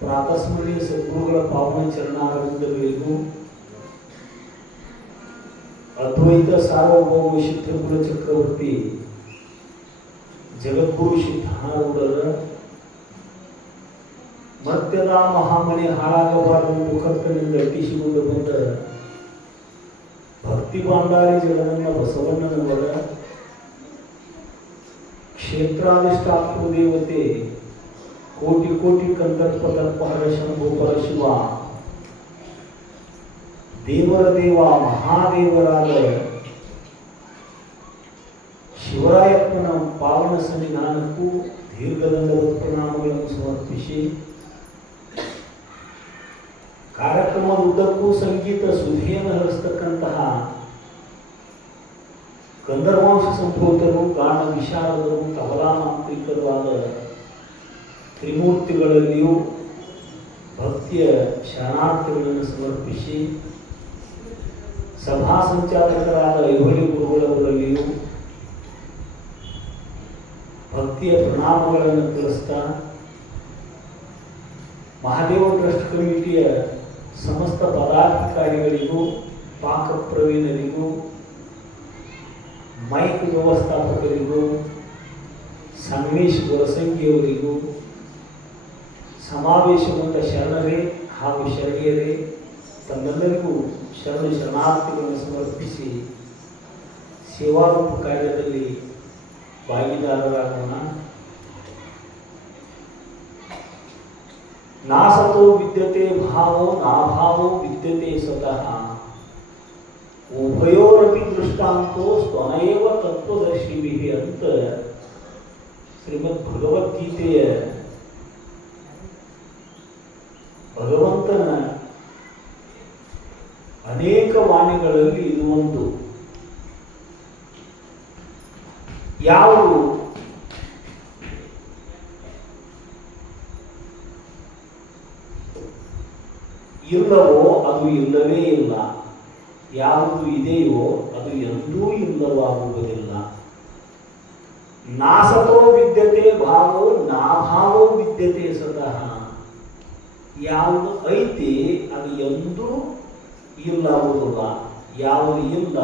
ಪ್ರಾತಸ್ಮರಣೀಯ ಸದ್ಗುರುಗಳ ಪಾವನ ಚರಣಾರವಿಂದಗಳಿಗೂ ಅದ್ವೈತ ಸಾರ್ವಭೌಮ ಸಿದ್ಧಗುರು ಚಕ್ರವರ್ತಿ ಜಗದ್ಗುರು ಸಿದ್ಧಾರೂಢರ ಮಧ್ಯದ ಮಹಾಮಣಿ ಹಾಳಾಗಬಾರದು ಕರ್ತನಿಂದ ಅಟ್ಟಿಸಿಕೊಂಡು ಬಂದ ಭಕ್ತಿ ಬಾಂಡಾರಿ ಜಗನನ್ನ ಬಸವಣ್ಣನವರ ಕ್ಷೇತ್ರಾಧಿಷ್ಠಾತೃ ದೇವತೆ ಕೋಟಿ ಕೋಟಿ ಕಂದರ್ಪ ಹರ ಶಂಭು ಪರಶಿವ ದೇವರ ದೇವ ಮಹಾದೇವರಾದ ಶಿವರಾಯಪ್ಪನ ಪಾವನ ಸನ್ನಿಧಾನಕ್ಕೂ ದೀರ್ಘದಂಡದ ಪ್ರಣಾಮಗಳನ್ನು ಸಮರ್ಪಿಸಿ ಕಾರ್ಯಕ್ರಮದ ಉದ್ದಕ್ಕೂ ಸಂಗೀತ ಸುಧೆಯನ್ನು ಹರಿಸ್ತಕ್ಕಂತಹ ಗಂಧರ್ವಾಂಶ ಸಂಭೂತರು ಗಾನ ವಿಶಾರದರು ತಬಲಾ ಮಾಂತ್ರಿಕರು ಆದ ತ್ರಿಮೂರ್ತಿಗಳಲ್ಲಿಯೂ ಭಕ್ತಿಯ ಶರಣಾರ್ಥಿಗಳನ್ನು ಸಮರ್ಪಿಸಿ ಸಭಾ ಸಂಚಾಲಕರಾದ ಐಹೊಳಿ ಗುರುಗಳವರಲ್ಲಿಯೂ ಭಕ್ತಿಯ ಪ್ರಣಾಮಗಳನ್ನು ತಿಳಿಸ್ತಾ ಮಹಾದೇವ ಟ್ರಸ್ಟ್ ಕಮಿಟಿಯ ಸಮಸ್ತ ಪದಾಧಿಕಾರಿಗಳಿಗೂ ಪಾಕ ಪ್ರವೀಣರಿಗೂ ಮೈಕ್ ವ್ಯವಸ್ಥಾಪಕರಿಗೂ ಸಂಗಮೇಶ್ ಗೊರಸಂಗಿಯವರಿಗೂ ಸಮಾವೇಶಗೊಂಡ ಶರಣರೇ ಹಾಗೂ ಶರಣೆಯರೇ ತಮ್ಮೆಲ್ಲರಿಗೂ ಶರಣಾರ್ಥಿಗಳನ್ನು ಸಮರ್ಪಿಸಿ ಸೇವಾರೂಪ ಕಾರ್ಯದಲ್ಲಿ ಭಾಗಿದಾರರಾಗೋಣ. ನಾಸತೋ ವಿದ್ಯತೆ ಭಾವೋ ನಾಭಾವೋ ವಿದ್ಯತೆ ಸ್ವತಃ ಉಭಯೋರಪಿ ದೃಷ್ಟಾಂತೋ ಸ್ವನಯವ ತತ್ವದರ್ಶಿಭಿಃ ಅಂತ ಶ್ರೀಮದ್ ಭಗವದ್ಗೀತೆಯ ಭಗವಂತನ ಅನೇಕ ವಾಣಿಗಳಲ್ಲಿ ಇದು ಒಂದು. ಯಾವುದು ಇಲ್ಲವೋ ಅದು ಇಲ್ಲವೇ ಇಲ್ಲ, ಯಾವುದು ಇದೆಯೋ ಅದು ಎಂದೂ ಇಲ್ಲವಾಗುವುದಿಲ್ಲ. ನಾಸತೋ ವಿದ್ಯತೆ ಭಾವೋ ನಾಭಾವೋ ವಿದ್ಯತೆ ಸತಃ. ಯಾವುದು ಐತಿ ಅದು ಎಂದೂ ಇಲ್ಲವುದಿಲ್ಲ, ಯಾವುದು ಇಲ್ಲ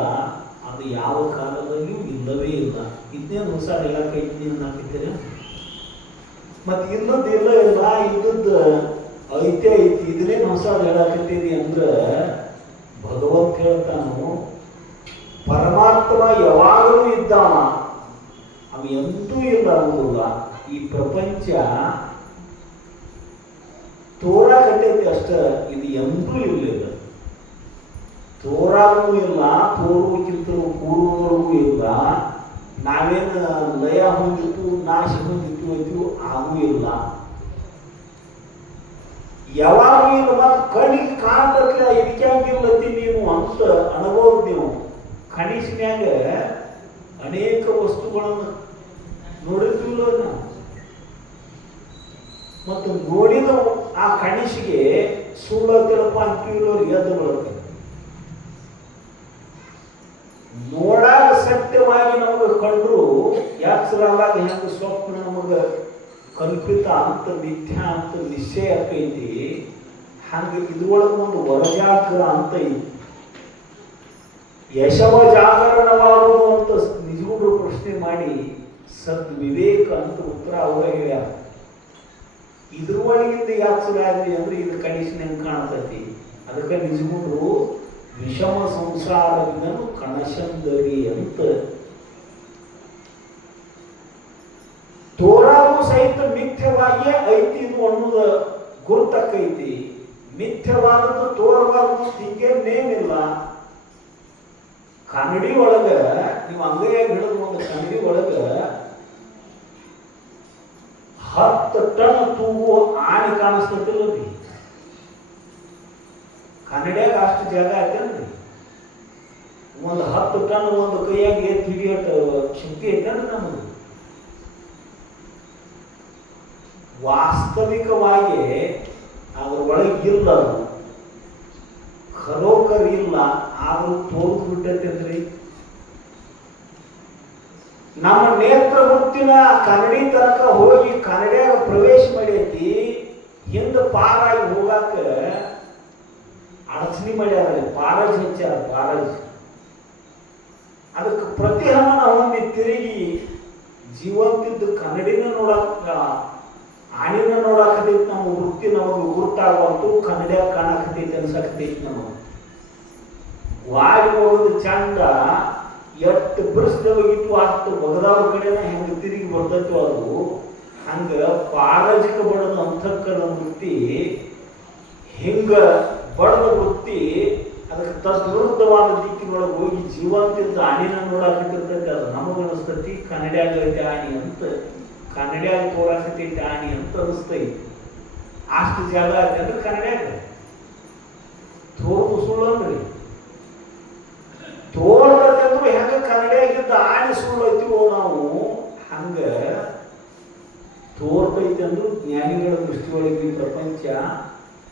ಅದು ಯಾವ ಕಾಲದಲ್ಲಿಯೂ ಇಲ್ಲವೇ ಇಲ್ಲ. ಇದನ್ನೇನು ಹೊಸ ಡೈಲಾಗ್ ಐತಿ ಹಾಕಿದ್ದೀರ? ಮತ್ತೆ ಇಲ್ಲದ್ದು ಇಲ್ಲ ಇಲ್ಲ, ಇಲ್ಲದ್ದು ಐತೆ ಐತಿ, ಇದನ್ನೇನು ಹೊಸ ಹೇಳಾಕತ್ತೀರಿ ಅಂದ್ರೆ ಭಗವಂತ ಹೇಳ್ತಾನು ಪರಮಾತ್ಮ ಯಾವಾಗಲೂ ಇದ್ದಾನ, ಅವ ಎಂದೂ ಇಲ್ಲ ಅನ್ನೋದಿಲ್ಲ. ಈ ಪ್ರಪಂಚ ತೋರಾಕತ್ತೈತಿ ಅಷ್ಟ, ಇದು ಎಂದೂ ಇಲ್ಲ. ತೋರಾಗೂ ಇಲ್ಲ, ತೋರುವುದಕ್ಕಿಂತಲೂ ಕೂರುವವರೆಗೂ ಇಲ್ಲ. ನಾವೇನು ಲಯ ಹೊಂದಿತ್ತು ನಾಶ ಹೊಂದಿತ್ತು ಅಂತೀವಿ, ಆಗೂ ಇಲ್ಲ. ಯಾವಾಗೂ ಇಲ್ಲ. ಮತ್ತು ಕಣ್ಣಿಗೆ ಕಾಣ್ತಲ್ಲ, ಇದಕ್ಕಾಗಿಲ್ಲತ್ತಿ ನೀವು ಅಂತ ಅನುಭವ. ನೀವು ಕನಸಿನ್ಯಾಗ ಅನೇಕ ವಸ್ತುಗಳನ್ನು ನೋಡಿದ್ವಿಲ್ಲ ನಾವು. ಮತ್ತು ನೋಡಿದ ಆ ಕಣಿಸಿಗೆ ಸುಳ್ಳತಿರಪ್ಪ ಅಂತೀವ್ರವ್ರು ಎದ್ದು ಬರುತ್ತೆ. ನೋಡಾಗ ಸತ್ಯವಾಗಿ ನಮಗೆ ಕಂಡ್ರು ಯಾತ್ರಾದಾಗ ಹೆಂಗ ಸ್ವಪ್ನ ನಮಗ ಕಲ್ಪಿತ ಅಂತ ಮಿಥ್ಯಾ ಅಂತ ನಿಶ್ಚಯ ಆಕೈತಿ, ಹಂಗೆ ಇದ್ರೊಳಗೆ ಒಂದು ವರಜಾಗ್ರ ಅಂತ ಐತಿ. ಯಶವ ಜಾಗರಣವಾಗುವುದು ಅಂತ ನಿಜಗುಂಡ್ರು ಪ್ರಶ್ನೆ ಮಾಡಿ ಸದ್ವಿವೇಕ ಅಂತ ಉತ್ತರ ಅವರ ಹೇಳ್ಯಾರ. ಇದ್ರೊಳಗಿಂದ ಯಾತ್ರಾದ್ರಿ ಅಂದ್ರೆ ಇದು ಕಂಡೀಷನ್ ಹೆಂಗೆ ಕಾಣ್ತೈತಿ. ಅದಕ್ಕೆ ನಿಜಗುಂಡ್ರು ವಿಷಮ ಸಂಸಾರದಿಂದನು ಕಣಶಂದರಿ ಅಂತ ತೋರಾವು ಸಹಿತ ಮಿಥ್ಯವಾಗಿಯೇ ಐತಿ ಇದು ಅನ್ನೋದು ಗುರುತಕ್ಕೈತಿ. ಮಿಥ್ಯವಾದದ್ದು ತೋರವಾದದ್ದು ಹಿಂಗೇನೇನಿಲ್ಲ. ಕನ್ನಡಿ ಒಳಗ ನೀವು ಅಂಗೈಯಾಗ ಹಿಡಿದು ಒಂದು ಕನ್ನಡಿ ಒಳಗ 10 ಟನ್ ತೂಗುವ ಆಣಿ ಕಾಣಿಸ್ತತಿಲ್ಲ ರೀ. ಕನ್ನಡಿಯಾಗ ಅಷ್ಟು ಜಾಗ ಐತೇನ್ರಿ? ಒಂದು 10 ಟನ್ ಒಂದು ಕೈಯಾಗ ಎತ್ತಿ ಹಿಡಿಯೋಟ ಶಕ್ತಿ ಐತೇನ್ರಿ ನಮಗೆ? ವಾಸ್ತವಿಕವಾಗಿ ಅದ್ರ ಒಳಗೆ ಇಲ್ಲ, ಖರೋಕರ್ ಇಲ್ಲ, ಆದ್ರೂ ತೋರ್ದು ಬಿಟ್ಟೈತೇನ್ರಿ. ನಮ್ಮ ನೇತ್ರ ವೃತ್ತಿನ ಕನ್ನಡಿ ತನಕ ಹೋಗಿ ಕನ್ನಡಿಯಾಗ ಪ್ರವೇಶ ಮಾಡೈತಿ. ಹಿಂದ ಪಾರಾಗಿ ಹೋಗಾಕ ಅಡಚಣೆ ಮಾಡ್ಯಾರ, ಪಾರಜ್ ಹಚ್ಚಾರ, ಪಾರಜ್. ಅದಕ್ಕೆ ಪ್ರತಿಹಮನ ಹೊಂದಿ ತಿರುಗಿ ಜೀವಂತಿದ್ದು ಕನ್ನಡಿನ ನೋಡಾಕ ಆಣಿನ ನೋಡಾಕತೈತಿ. ನಮ್ಮ ವೃತ್ತಿ ನಮಗೆ ಗುರುತಾಗುವಂತೂ ಕನ್ನಡಿಯಾಗ ಕಾಣಕತೈತಿ ಅನ್ಸಕತೈತಿ. ನಮಗೆ ವಾಡಿ ಹೋಗೋದು ಚಂದ, ಎಷ್ಟು ಬಿಡಿಸ್ದವಾಗಿತ್ತು ಅಷ್ಟು ಬಗದವ್ರ ಕಡೆನ ಹೆಂಗೆ ತಿರುಗಿ ಬರ್ತೈತೋ ಅದು ಹಂಗ ಪಾರಜಿಕ ಬಡದ ಅಂತಕ್ಕನ ವೃತ್ತಿ ಹಿಂಗ ಬಡದ ವೃತ್ತಿ ಅದಕ್ಕೆ ತದ್ವಿರುದ್ಧವಾದ ದಿಕ್ಕಿನೊಳಗೆ ಹೋಗಿ ಜೀವಂತಿದ್ದ ಆಣಿನ ನೋಡಾಕತಿರ್ತೈತಿ. ಅದು ನಮಗನಿಸ್ತೈತಿ ಕನ್ನಡಿಯಾಗೈತೆ ಆಣಿ ಅಂತ, ಕನ್ನಡಿಯಾಗ ತೋರಾಕತೈತಿ ಆಣಿ ಅಂತ ಅನಿಸ್ತೈತಿ. ಅಷ್ಟು ಜಾಗ ಐತೆ ಅಂದ್ರೆ ಕನ್ನಡಿಯಾಗ ತೋರ್ದು ಸುಳ್ಳನ್ರಿ. ತೋರ್ದಂದ್ರು ಹೆಂಗ ಕನ್ನಡಿಯಾಗಿದ್ದ ಆಣಿ ಸುಳ್ಳು ಐತಿವೋ ನಾವು ಹಂಗ ತೋರ್ತೈತಿ ಅಂದ್ರು ಜ್ಞಾನಿಗಳ ದೃಷ್ಟಿಯೊಳಗೆ ಪ್ರಪಂಚ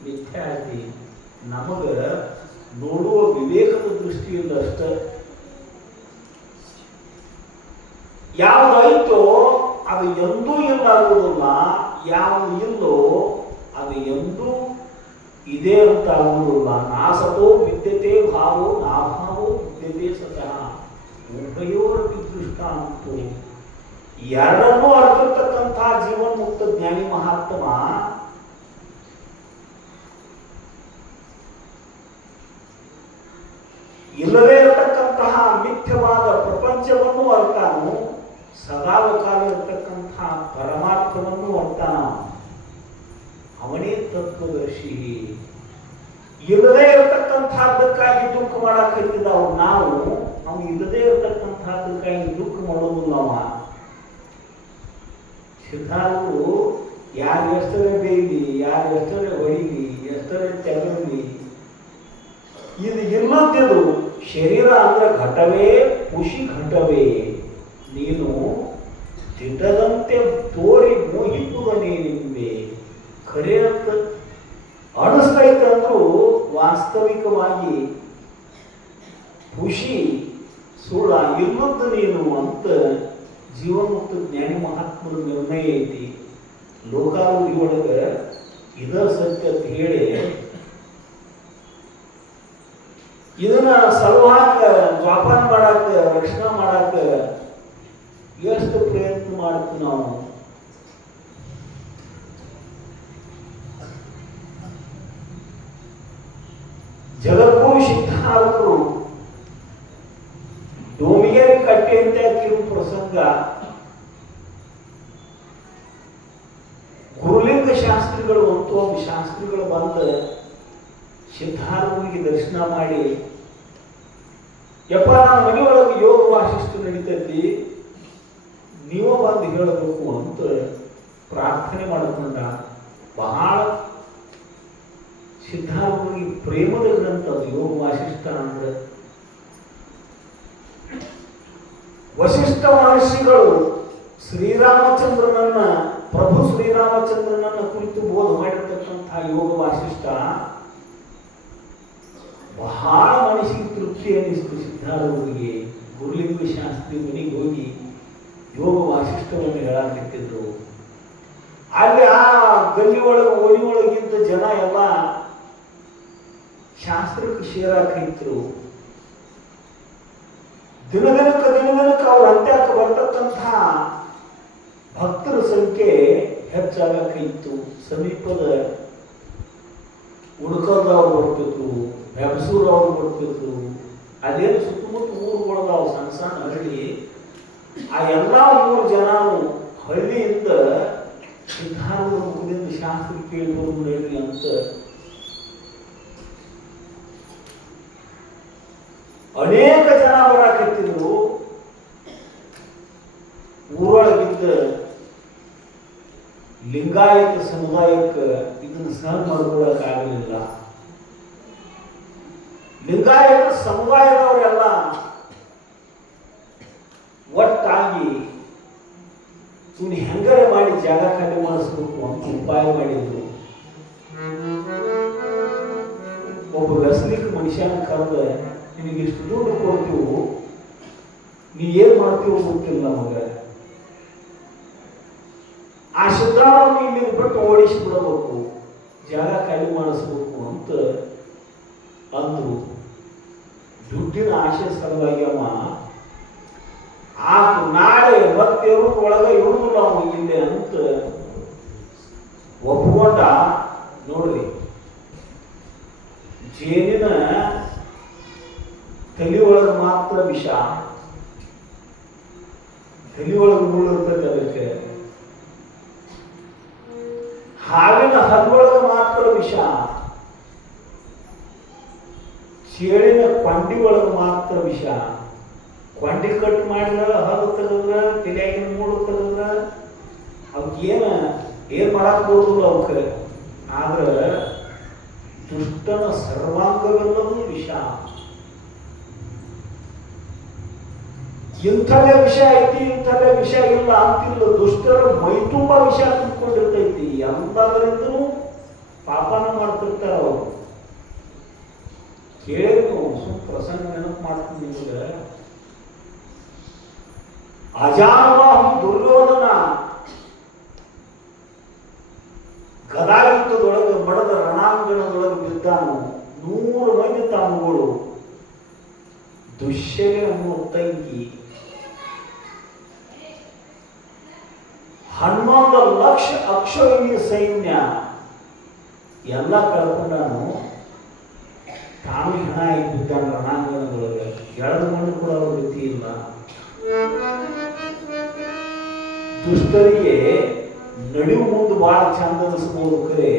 ಮಿಥ್ಯಾ ಐತಿ. ನಮಗ ನೋಡುವ ವಿವೇಕದ ದೃಷ್ಟಿಯಿಂದ ಅಷ್ಟ. ಯಾವುದೈತೋ ಅದು ಎಂದೂ ಇಲ್ಲಾಗುವುದಿಲ್ಲ, ಯಾವುದು ಇಲ್ಲೋ ಅದು ಎಂದೂ ಇದೆ ಅಂತ ಆಗುವುದಿಲ್ಲ. ನಾಸತೋ ವಿದ್ಯತೆ ಭಾವೋ ನಾಭಾವೋ ವಿದ್ಯತೆ ಸತಃ ಉಭಯೋರಪಿ ದೃಷ್ಟಾಂತೋ. ಎರಡನ್ನೂ ಅರ್ಥತಕ್ಕಂತಹ ಜೀವನ್ಮುಕ್ತ ಜ್ಞಾನಿ ಮಹಾತ್ಮ ಇಲ್ಲದೇ ಇರತಕ್ಕಂತಹ ಮಿಥ್ಯವಾದ ಪ್ರಪಂಚವನ್ನು ಅರ್ಥಾನು, ಸದಾಕಾಲ ಇರತಕ್ಕಂತಹ ಪರಮಾರ್ಥವನ್ನು ಅರ್ಥಾನ. ಅವನೇ ತತ್ವದರ್ಶಿ. ಇಲ್ಲದೇ ಇರತಕ್ಕಂಥದ್ದಕ್ಕಾಗಿ ದುಃಖ ಮಾಡಾಕತ್ತಿದ್ದಾವ ನಾವು ಇಲ್ಲದೇ ಇರತಕ್ಕಂಥದ್ದಕ್ಕಾಗಿ ದುಃಖ ಮಾಡೋದಿಲ್ಲ. ಅವ ಸಿದ್ಧಾರ್ಥರು ಯಾರು ಎಷ್ಟರೇ ಬೇಯ್ಲಿ, ಯಾರು ಎಷ್ಟರೇ ಹೊಡಿಲಿ, ಎಷ್ಟರೇ ತೆಗಲಿ, ಇದು ಇಲ್ಲದಿರು ಶರೀರ ಅಂದ್ರೆ ಘಟವೇ, ಖುಷಿ ಘಟವೇ. ನೀನು ದಿಟದಂತೆ ತೋರಿ ಮೋಹಿಸುವನೇನೆಂಬೆ. ಖರೆ ಅಂತ ಅನಿಸ್ತೈತಂದ್ರೂ ವಾಸ್ತವಿಕವಾಗಿ ಖುಷಿ ಸುಳ್ಳ, ಇಲ್ಲದ್ದು ನೀನು ಅಂತ ಜೀವನ್ಮುಕ್ತ ಜ್ಞಾನಿ ಮಹಾತ್ಮರ ನಿರ್ಣಯ ಐತಿ. ಲೋಕಾರೂಢಿ ಒಳಗೆ ಇದ ಸತ್ಯ ಅಂತ ಹೇಳಿ ಇದನ್ನ ಸಲುವಾಕ ಜೋಪಾನ ಮಾಡಾಕ, ರಕ್ಷಣೆ ಮಾಡಾಕ ಎಷ್ಟು ಪ್ರಯತ್ನ ಮಾಡ್ತೀವಿ ನಾವು. ಜಗಕ್ಕೂ ಸಿದ್ಧಾರ್ಥರು ಡೋಮಿಯರಿ ಕಟ್ಟಿ ಅಂತ ಕಿರು ಪ್ರಸಂಗ ಗುರುಲಿಂಗ ಶಾಸ್ತ್ರಿಗಳು ಮತ್ತು ಶಾಸ್ತ್ರಿಗಳು ಬಂದ ಸಿದ್ಧಾರ್ಥನಿಗೆ ದರ್ಶನ ಮಾಡಿ, ಯಪ್ಪ ನಾನು ಮನೆಯೊಳಗೆ ಯೋಗ ವಾಸಿಷ್ಟು ನಡೀತೈತಿ, ನೀವು ಬಂದು ಹೇಳಬೇಕು ಅಂತ ಪ್ರಾರ್ಥನೆ ಮಾಡಿಕೊಂಡ. ಬಹಳ ಸಿದ್ಧಾರ್ಥನಿಗೆ ಪ್ರೇಮದ ಗ್ರಂಥ ಯೋಗ ವಾಸಿಷ್ಠ ಅಂದ್ರೆ. ವಸಿಷ್ಠ ಮಹರ್ಷಿಗಳು ಶ್ರೀರಾಮಚಂದ್ರನನ್ನ ಪ್ರಭು ಶ್ರೀರಾಮಚಂದ್ರನನ್ನ ಕುರಿತು ಬೋಧ ಮಾಡಿರ್ತಕ್ಕಂತಹ ಯೋಗ ವಾಸಿಷ್ಠ ಬಹಳ ಮನಸ್ಸಿಗೆ ತೃಪ್ತಿ ಅನ್ನಿಸ್ತು ಸಿದ್ಧಾರೂಢರಿಗೆ. ಗುರುಲಿಂಗ ಶಾಸ್ತ್ರಿ ಮನೆಗೆ ಹೋಗಿ ಯೋಗ ವಾಸಿಷ್ಠವನ್ನು ಹೇಳಾಕತ್ತಿದ್ರು. ಅಲ್ಲಿ ಆ ಗಲ್ಲಿ ಒಳಗೆ ಓಣಿ ಒಳಗಿದ್ದ ಜನ ಎಲ್ಲ ಶಾಸ್ತ್ರಕ್ಕೆ ಸೇರಾಕಿದ್ರು. ದಿನದಿನಕ್ಕೆ ಅವ್ರ ಅಂತ್ಯಕ್ಕೆ ಬರ್ತಕ್ಕಂತಹ ಭಕ್ತರ ಸಂಖ್ಯೆ ಹೆಚ್ಚಾಗಕ್ಕಿತ್ತು. ಸಮೀಪದ ಉಡ್ಕದವ್ರು ಬರ್ತಿದ್ರು, ಬೆಬಸೂರವ್ರು ಬರ್ತಿದ್ರು. ಅದೇನು ಸುತ್ತಮುತ್ತ ಊರುಗಳದಾವು ಸಣ್ಣ ಸಣ್ಣ ಹಳ್ಳಿ. ಆ ಎಲ್ಲ 3 ಜನ ಹಳ್ಳಿಯಿಂದ ಸಿದ್ಧಾರೂಢ ಮುಖದಿಂದ ಶಾಸ್ತ್ರ ಕೇಳಿದ್ರು ನಡ್ರಿ ಅಂತ ಅನೇಕ ಜನ ಬರಾಕತ್ತಿದ್ರು. ಊರೊಳಗಿದ್ದ ಲಿಂಗಾಯತ ಸಮುದಾಯಕ್ಕೆ ಇದನ್ನು ಸಹ ಮಾಡ್ಕೊಳ್ಳಕ್ಕಾಗಲಿಲ್ಲ. ಲಿಂಗಾಯತ ಸಮುದಾಯದವರೆಲ್ಲ ಒಟ್ಟಾಗಿ ಇವ್ನು ಹೆಂಗರೆ ಮಾಡಿ ಜಾಗ ಖಾಲಿ ಮಾಡಿಸ್ಬೇಕು ಅಂತ ಉಪಾಯ ಮಾಡಿದ್ರು. ಒಬ್ಬ ವ್ಯಸನಿಕ ಮನುಷ್ಯನ ಕರೆದ, ನಿನಗೆ ಇಷ್ಟು ದುಡ್ಡು ಕೊಡ್ತೀವಿ, ನೀ ಏನ್ ಮಾಡ್ತೀವೋ ಗೊತ್ತಿಲ್ಲ ನಮಗ, ಆ ಸಿದ್ಧಾರೂಢ ಇಲ್ಲಿಂದ ಬಿಟ್ಟು ಓಡಿಸಿ ಬಿಡಬೇಕು, ಜಾಗ ಖಾಲಿ ಮಾಡಿಸ್ಬೇಕು ಅಂತ ಅಂದ್ರು. ದುಡ್ಡಿನ ಆಶೆ ಸಲುವಾಗಿ ಅವ ನಾಳೆ ಮತ್ತೆ ಒಳಗೆ ಇರುವುದಿಲ್ಲ ಅವನು ಇಲ್ಲಿ ಅಂತ ಒಪ್ಕೊಂಡ. ನೋಡ್ರಿ, ಜೇನಿನ ತಲೆ ಒಳಗೆ ಮಾತ್ರ ವಿಷ, ತಲೆ ಒಳಗೆ ಮುಳ್ಳಿರ್ತದೆ ಅದಕ್ಕೆ. ಹಾವಿನ ಹಲ್ಲೊಳಗೆ ಮಾತ್ರ ವಿಷ, ಚೇಳಿನ ಕೊಂಡಿ ಒಳಗೆ ಮಾತ್ರ ವಿಷ. ಕೊಂಡಿ ಕಟ್ ಮಾಡಿದ್ರ ಹಲ್ಲು ತೆಗೆದ್ರ ತಲೆಯಾಗಿನ ಮೂಳು ತೆಗೆದ್ರ ಅವಕ್ಕೆ ಏನ್ ಮಾಡಕ್ ಬರುದಿಲ್ಲ ಅವಕ್ಕೆ. ಆದ್ರ ದುಷ್ಟನ ಸರ್ವಾಂಗವೆಲ್ಲವೂ ವಿಷ. ಇಂಥಲ್ಲೇ ವಿಷ ಐತಿ, ಇಂಥಲ್ಲೇ ವಿಷ ಇಲ್ಲ ಅಂತಿಲ್ಲ. ದುಷ್ಟರ ಮೈ ತುಂಬಾ ವಿಷ ತುಂಬಿಕೊಂಡಿರ್ತೈತಿ. ಎಲ್ಲದರಿಂದನೂ ಪಾಪನ ಮಾಡ್ತಿರ್ತಾರ ಅವರು. ಕೇಳಿದ್ರು ಪ್ರಸಂಗ ನೆನಪು ಮಾಡ್ತೀನಿ ನಿಮಗೆ. ಅಜಾನುಬಾಹು ದುರ್ಯೋಧನ ಗದಾಯುದ್ಧದೊಳಗೆ ಮಡದ ರಣಾಂಗಣದೊಳಗೆ ಬಿದ್ದಾನು. 100 ಮಂದಿ ತಾನುಗಳು, ದುಶ್ಯಲೆ ಅನ್ನೋ ತಂಗಿ, 11 ಲಕ್ಷ ಅಕ್ಷೋಹಿಣಿ ಸೈನ್ಯ ಎಲ್ಲ ಕಳ್ಕೊಂಡಾನು. ತಾನು ಹೆಣ ಆಗಿದ್ದಾನ ರಣಾಂಗಣದೊಳಗೆ. ಎಳೆದು ಮಣ್ಣು ಕೂಡ ಅವ್ರ ಗತಿ ಇಲ್ಲ. ದುಷ್ಟರಿಗೆ ನಡಿವು ಮುಂದೆ ಬಹಳ ಚಂದ ಅನಿಸ್ಬೋದು, ಖರೆ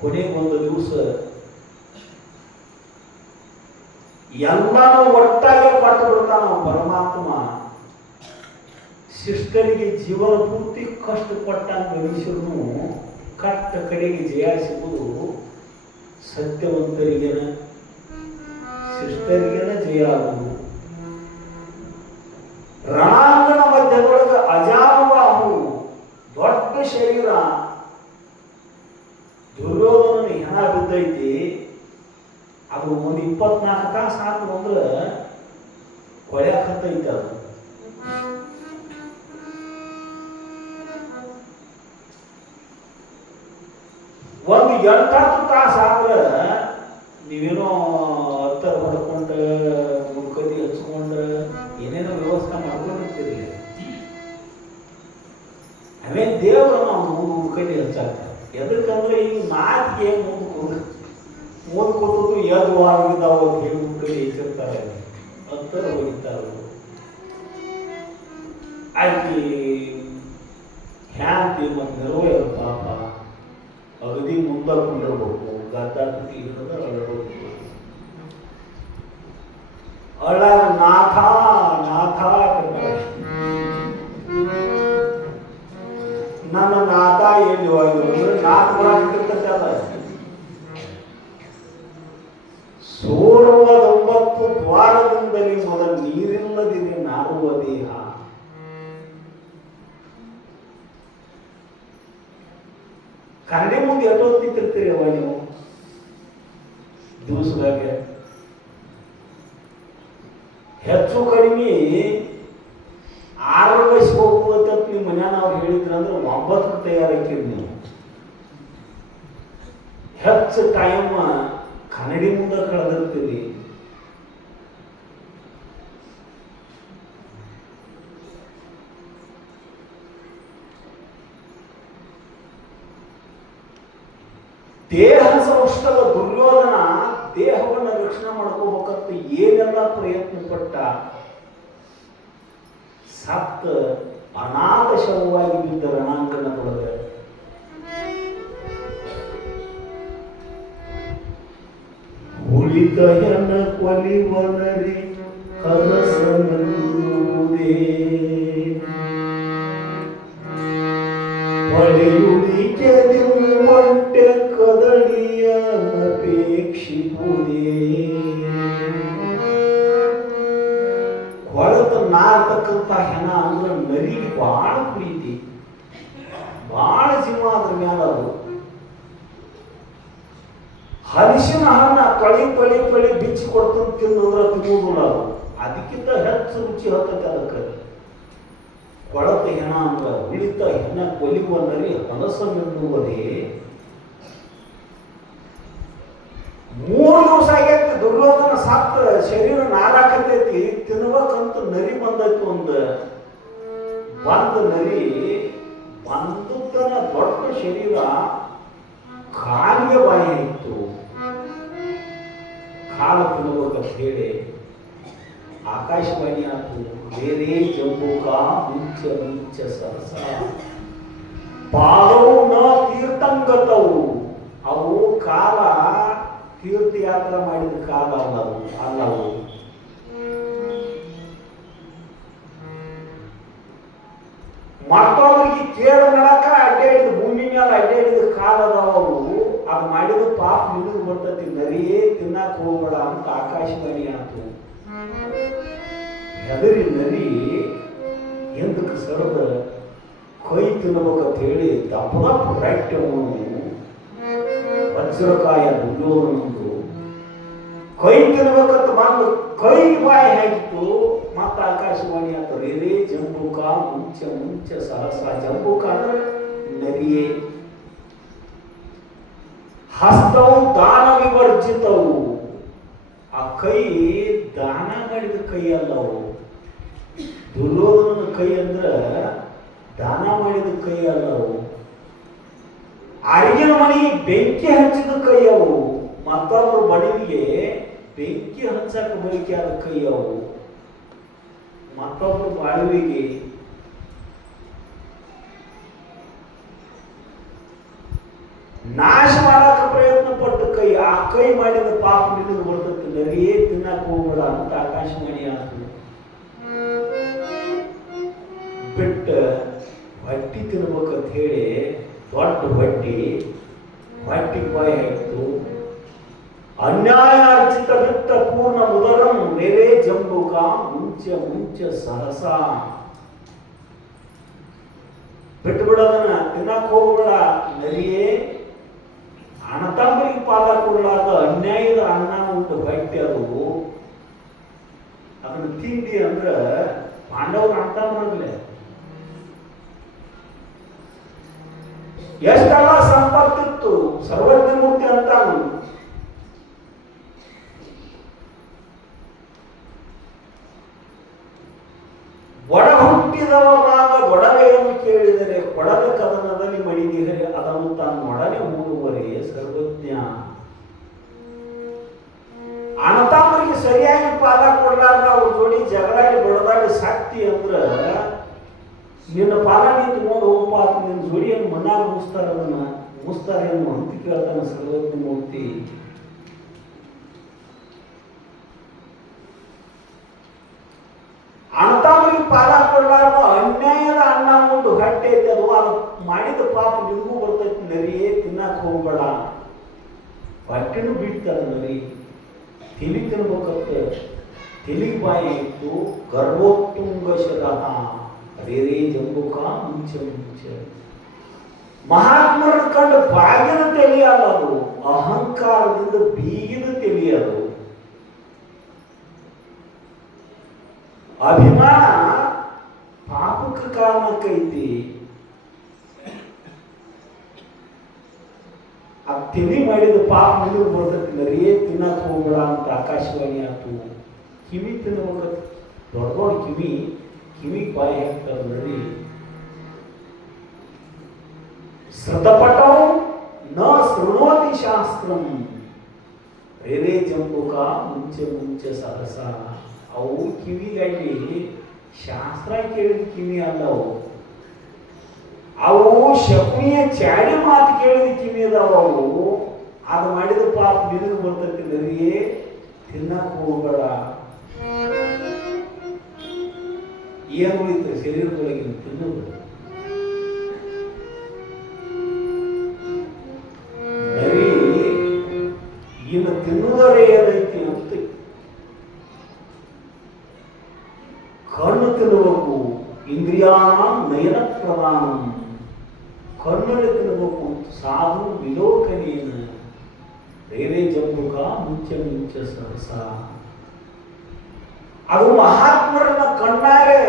ಕೊನೆಗೊಂದು ದಿವಸ ಎಲ್ಲಾನು ಒಟ್ಟಾಗಿ ಪಟ್ಟು ಬಿಡ್ತಾನ ಪರಮಾತ್ಮ. ಶಿಷ್ಟರಿಗೆ ಜೀವನ ಪೂರ್ತಿ ಕಷ್ಟಪಟ್ಟ ಮನುಷ್ಯರು ಕಟ್ಟ ಕಡೆಗೆ ಜಯ ಸಿಗುವುದು ಸತ್ಯವಂತರಿಗೆನ ಶಿಷ್ಟರಿಗೆನ ಜಯ ಆಗುವುದು. ರಣಾಂಗಣ ಮಧ್ಯದೊಳಗೆ ಅಜಾನುಬಾಹು ದೊಡ್ಡ ಶರೀರ ದುರ್ಯೋಧನನ ಹೆಣ ಬಿದ್ದೈತಿ. ಅದು ಒಂದು 24 ತಾಸು ಹಾಕು ಅಂದ್ರೆ ಕೊಳೆಯಾಕತ್ತೈತಿ. ಅದು ಒಂದು 8-10 ತಾಸು ಆದ್ರೆ ನೀವೇನೋ ಹತ್ತರ ಹೊಡ್ಕೊಂಡು ಮುಖದಿ ಹಚ್ಕೊಂಡು ಏನೇನೋ ವ್ಯವಸ್ಥೆ ಮಾಡ್ಕೊಂಡಿರ್ತೀರಿ. ಆಮೇಲೆ ದೇವರು ನಾವು ಮುಖದಿ ಹಚ್ಚಾಕ್ತಾರೆ. ಎದಕ್ಕಂದ್ರೆ ಈಗ ಮಾತಿಗೆ ಮೂದು ಕೂತು ಎದ್ದು ಆಗಿದ್ದಾವ ಅಂತ ಹೇಳಿ ಮುಖದಿ ಹೆಚ್ಚಿರ್ತಾರೆ, ಹತ್ತರ ಹೋಗಿರ್ತಾರೆ. ಆಕಿ ಹ್ಯಾಂತಿ ಮತ್ತು ನೆರವೇರ ಪಾಪ ಅಗದಿ ಮುಂದರ್ಕೊಂಡಿರ್ಬೇಕು. ಗದ್ದಾಕಿ ಇರೋದ ಅಳಬೇಕು. ಅಳ ನಾಥ ನಾಥ ನನ್ನ ನಾಥ ಎಲ್ಲಿ ಹೋಗಿದ್ರು ನಾಥ ಬರಾಕಿರ್ತಲ್ಲ. 9 ದ್ವಾರದಿಂದಲೇ ಮೊದಲ ನೀರಿಲ್ಲದಿದೆ ನಾರುವ ದೇಹ. ಕನ್ನಡಿ ಮುಂದೆ ಎಷ್ಟೊತ್ತು ನಿಂತಿರ್ತೀರಿ ಅವ ನೀವು ದಿವಸದಾಗೆ? ಹೆಚ್ಚು ಕಡಿಮೆ 6 ವಯಸ್ಸು ಹೋಗುವಂತ ನಿಮ್ಮ ಮನ್ಯಾನ ಅವ್ರು ಹೇಳಿದ್ರಂದ್ರೆ 9 ತಯಾರಾಕಿರಿ ನೀವು. ಹೆಚ್ಚು ಟೈಮ್ ಕನ್ನಡಿ ಮುಂದೆ ಕಳೆದಿರ್ತೀರಿ. ದೇಹ ಸೌಷ್ಠವ ದುರ್ಯೋಧನ ದೇಹವನ್ನು ರಕ್ಷಣೆ ಮಾಡ್ಕೋಬೇಕಂತ ಏನೆಲ್ಲ ಪ್ರಯತ್ನ ಪಟ್ಟ, ಸತ್ತ ಅನಾಥ ಶವವಾಗಿ ಬಿದ್ದ ರಣಾಂಗಣದೊಳಗೆ ಉಳಿದ ಹೆಣ ಕೊಲಿವನರಿ ಕನಸನನ್ನುವುದೇ ಪಡೆಯುಳಿಕೆ ನಿಮ್ಮಂಟೆ ಕದಳಿಯ ಅಪೇಕ್ಷಿಸುವುದೇ. ಹೊಳತ ನಾರ್ತಕ್ಕಂಥ ಹೆಣ ಅಂದ್ರೆ ನರಿಗೆ ಬಹಳ ಪ್ರೀತಿ, ಬಹಳ ಜೀವ ಅದ್ರ ಮ್ಯಾಲ. ಅದು ಹಲಸಿನ ಹಣ್ಣ ತೊಳಿ ತೊಳಿ ತೊಳಿ ಬಿಚ್ಚಿ ಕೊಡ್ತಂತ ತಿನ್ನಂದ್ರೆ ತಿನ್ನುವುದಿಲ್ಲ ಅದು. ಅದಕ್ಕಿಂತ ಹೆಚ್ಚು ರುಚಿ ಹತ್ತೈತೆ ಅದಕ್ಕೆ. ಕೊಳತ ಹೆಣ ಅಂದ್ರ ಉಳಿತ ಹೆಣ ಕೊಲಿಯುವನರಿ ಹೊಲಸನ್ನುವುದೇ. 3 ದಿವಸ ಆಗೈತಿ ದುರ್ಯೋಧನ ಸತ್ತ, ಶರೀರ ನಾರಾಕತೈತಿ, ತಿನ್ಬೇಕಂತ ನರಿ ಬಂದೈತಿ. ಒಂದು ನರಿ ಬಂದನ ದೊಡ್ಡ ಶರೀರ ಕಾಲಿಗೆ ಬಾಯಿ ಇತ್ತು. ಕಾಲ ತಿನ್ಬೇಕಂತ ಹೇಳಿ ಆಕಾಶವಾಣಿ ಆತು, ಬೇರೆ ಜಂಬೂಕ ಮುಂಚ ಮುಂಚ ಸರಸ ಪಾದವು ನ ತೀರ್ಥಂಗತವು. ಅವು ಕಾಲ ತೀರ್ಥಯಾತ್ರೆ ಮಾಡಿದ ಕಾಲ ಅಲ್ಲವು. ಮತ್ತೊಬ್ಬರಿಗೆ ಕೇಳು ಮಾಡಕ ಅಡ್ಡಾಡಿದ ಭೂಮಿ ಮೇಲೆ ಅಡ್ಡಾಡಿದ ಕಾಲ ಅದಾವು. ಅದು ಮಾಡಿದ ಪಾಪ ನಿನಗೆ ಬರ್ತತಿ, ನರಿಯೇ ತಿನ್ನಕ್ ಹೋಗ್ಬೇಡ ಅಂತ ಆಕಾಶವಾಣಿ ಆತು. ಹೆದರಿ ನರಿ ಎಂದಕ್ಕೆ ಸರದ ಕೈ ತಿನ್ನಬೇಕಂತ ಹೇಳಿ ದಪ್ಪ ರೈಟ್ಯವನ್ನು ವಜ್ರಕಾಯ ದುರ್ಯೋಧನಂದು ಕೈ ತಿನ್ಬೇಕಂತ ಬಂದು ಕೈ ಬಾಯಿ ಹಾಕಿತ್ತು. ಮತ್ತ ಆಕಾಶವಾಣಿ ಆತ, ರೇ ಜಂಬೂಕ ಮುಂಚ ಮುಂಚ ಸಹಸ. ಜಂಬೂಕ ಅಂದ್ರೆ ನರಿಯೇ. ಹಸ್ತವು ದಾನ ವಿವರ್ಜಿತವು. ಆ ಕೈ ದಾನ ಮಾಡಿದ ಕೈ ಅಲ್ಲವು. ದುರ್ಯೋಧನನ ಕೈ ಅಂದ್ರ ದಾನ ಮಾಡಿದ ಕೈ ಅಲ್ಲವು. ಅರಿಗಿನ ಮನೆಗೆ ಬೆಂಕಿ ಹಚ್ಚಿದ ಕೈ ಅವು. ಮತ್ತೊಬ್ಬರು ಬಡವಿಗೆ ಬೆಂಕಿ ಹಚ್ಚಕ ಬಳಿಕೆಯಾದ ಕೈ ಅವು. ಮತ್ತೊಬ್ಬರು ಬಾಳುವಿಗೆ ನಾಶ ಮಾಡಕ ಪ್ರಯತ್ನ ಪಟ್ಟ ಕೈ. ಆ ಕೈ ಮಾಡಿದ ಪಾಪ ನಿನಗೆ ಬರ್ತದೆ, ನರಿಯೇ ತಿನ್ನಕ್ ಹೋಗ್ಬೇಡ ಅಂತ ಆಕಾಶವಾಣಿ ಆತು. ಬಿಟ್ಟ ಹೊಟ್ಟಿ ತಿನ್ಬೇಕಂತ ಹೇಳಿ ದೊಡ್ಡ ಹೊಟ್ಟಿ ಬಾಯಿ ಆಯ್ತು. ಅನ್ಯಾಯ ಅರ್ಚಿತ ಬಿತ್ತ ಪೂರ್ಣ ಉದರಂ ಬೇರೆ ಜಂಬೂಕ ಮುಂಚ ಮುಂಚ ಸಹಸ. ಬಿಟ್ಟು ಬಿಡೋದನ್ನ, ತಿನ್ನಕ್ ಹೋಗ್ಬೇಡ ನರಿಯೇ. ಅಣ್ಣತಮ್ಮರಿಗೆ ಪಾಲ ಕೊಡಲಾದ ಅನ್ಯಾಯದ ಅನ್ನ ಉಂಟು ಹೊಟ್ಟೆ ಅದು. ಅದನ್ನ ತಿಂದಿ ಅಂದ್ರ ಪಾಂಡವ್ರ ಅಣ್ಣತಮ್ಮರಲ್ಲೇ ಎಷ್ಟೆಲ್ಲ ಸಂಪತ್ತಿತ್ತು. ಸರ್ವಜ್ಞ ಮೂರ್ತಿ ಅಂತಾನು. ಒಡ ಹುಟ್ಟಿದವನಾಗ ಒಡವೆಯನ್ನು ಕೇಳಿದರೆ ಕೊಡದ ಕದನದಲ್ಲಿ ಮಡಿದಿರೆ ಅದನ್ನು ತಾನು ಒಡನೆ ಮೂಡುವರೆ ಸರ್ವಜ್ಞ. ಅಣ್ಣತಮ್ಮರಿಗೆ ಸರಿಯಾಗಿ ಪಾದ ಕೊಡಲಾರ್ದ ಅವ್ರ ಜೋಡಿ ಜಗಳಾಡಿ ಬಡದಾಡಿ ಸಾಕ್ತಿ ಅಂದ್ರ ನಿನ್ನ ಪಾದ ನಿಂತು ನೋಡಿ ಹೋಗಪ್ಪ, ನಿನ್ನ ಜೋಡಿಯನ್ನು ಮನ್ನಾಗ ಮುಗಿಸ್ತಾರೆ ಅನ್ನೋ ಅಂತ ಕೇಳ್ತಾನೆ ಸರ್ವಜ್ಞ ಮೂರ್ತಿ. ಅಣ್ಣತಮ್ಮರಿಗೆ ಪಾದ ಕೊಡಲಾರ್ದ ಅನ್ಯಾಯದ ಅನ್ನ ಉಂಟು ಗಟ್ಟೆ ಐತೆ. ಅದು ಮಾಡಿದ ಪಾಪ ನಿಮಗೂ ಬರ್ತೈತಿ, ನರಿಯೇ ತಿನ್ನಕ್ ಹೋಗ್ಬೇಡ. ಹೊಟ್ಟೆನೂ ಬಿಡ್ತದ ನರಿ. ತಿಳಿ ತಿನ್ಬೇಕಂತ ತಿಲಿಗೆ ಬಾಯಿ ಇತ್ತು. ಗರ್ಭೋತ್ತುಂಗ ಶರಹ ರೇ ಜಂಬೂಕ ಮುಂಚೆ ಮುಂಚೆ. ಮಹಾತ್ಮರ ಕಂಡು ಬಾಗಿದ ತಿಳಿಯಲ್ಲ, ಅದು ಅಹಂಕಾರದಿಂದ ಬೀಗಿದ ತಿಳಿಯದು. ಅಭಿಮಾನ ಪಾಪಕ್ಕೆ ಕಾರಣಕ್ಕೈತಿ. ಆ ತಿಳಿ ಮಾಡಿದ ಪಾಪ ನಿನಗೆ ಬರ್ತೈತಿ. ನರಿಯೇ ತಿನ್ನಕ್ ಹೋಗ್ಬೇಡ ಅಂತ ಆಕಾಶವಾಣಿ ಆಯ್ತು. ಕಿವಿ ತಿನ್ಬೇಕು, ದೊಡ್ಡ ದೊಡ್ಡ ಕಿವಿಗೆ ಬಾಯಿ ಹಾಕ್ತಾರೆ ನರಿ. ಶ್ರತಪಟೌ ನ ಶೃಣೋತಿ ಶಾಸ್ತ್ರಂ ರೇರೇ ಜಂಬುಕ ಮುಂಚೆ ಸಹಸ. ಅವು ಕಿವಿಗಾಗಿ ಶಾಸ್ತ್ರ ಕೇಳಿದ ಕಿವಿ ಅಲ್ಲವು. ಅವು ಶಕುನಿಯ ಚಾಡಿ ಮಾತು ಕೇಳಿದ ಕಿವಿ ಅದಾವ. ಅವು ಅದು ಮಾಡಿದ ಪಾಪ ನಿನಗೆ ಬರ್ತೈತಿ. ನರಿಯೇ ತಿನ್ನಕ್ ಹೋಗಬೇಡ. ಏನು ಉಳಿತು ಶರೀರದೊಳಗಿನ ತಿನ್ನುವುದು? ನರಿ ಇನ್ನು ತಿನ್ನುವುದರೇ ಏನೈತಿ ಅಂತ ಕಣ್ಣು ತಿನ್ನಬೇಕು. ಇಂದ್ರಿಯಾಣ ನಯನ ಪ್ರಧಾನ. ಕಣ್ಣಲ್ಲಿ ತಿನ್ನಬೇಕು. ಸಾಧು ವಿಲೋಕನೇನ ರೇರೇ ಜಂಬುಕ ಮುಂಚೆ ಸಹಸ. ಅದು ಮಹಾತ್ಮರನ್ನ ಕಣ್ಣಾರೆ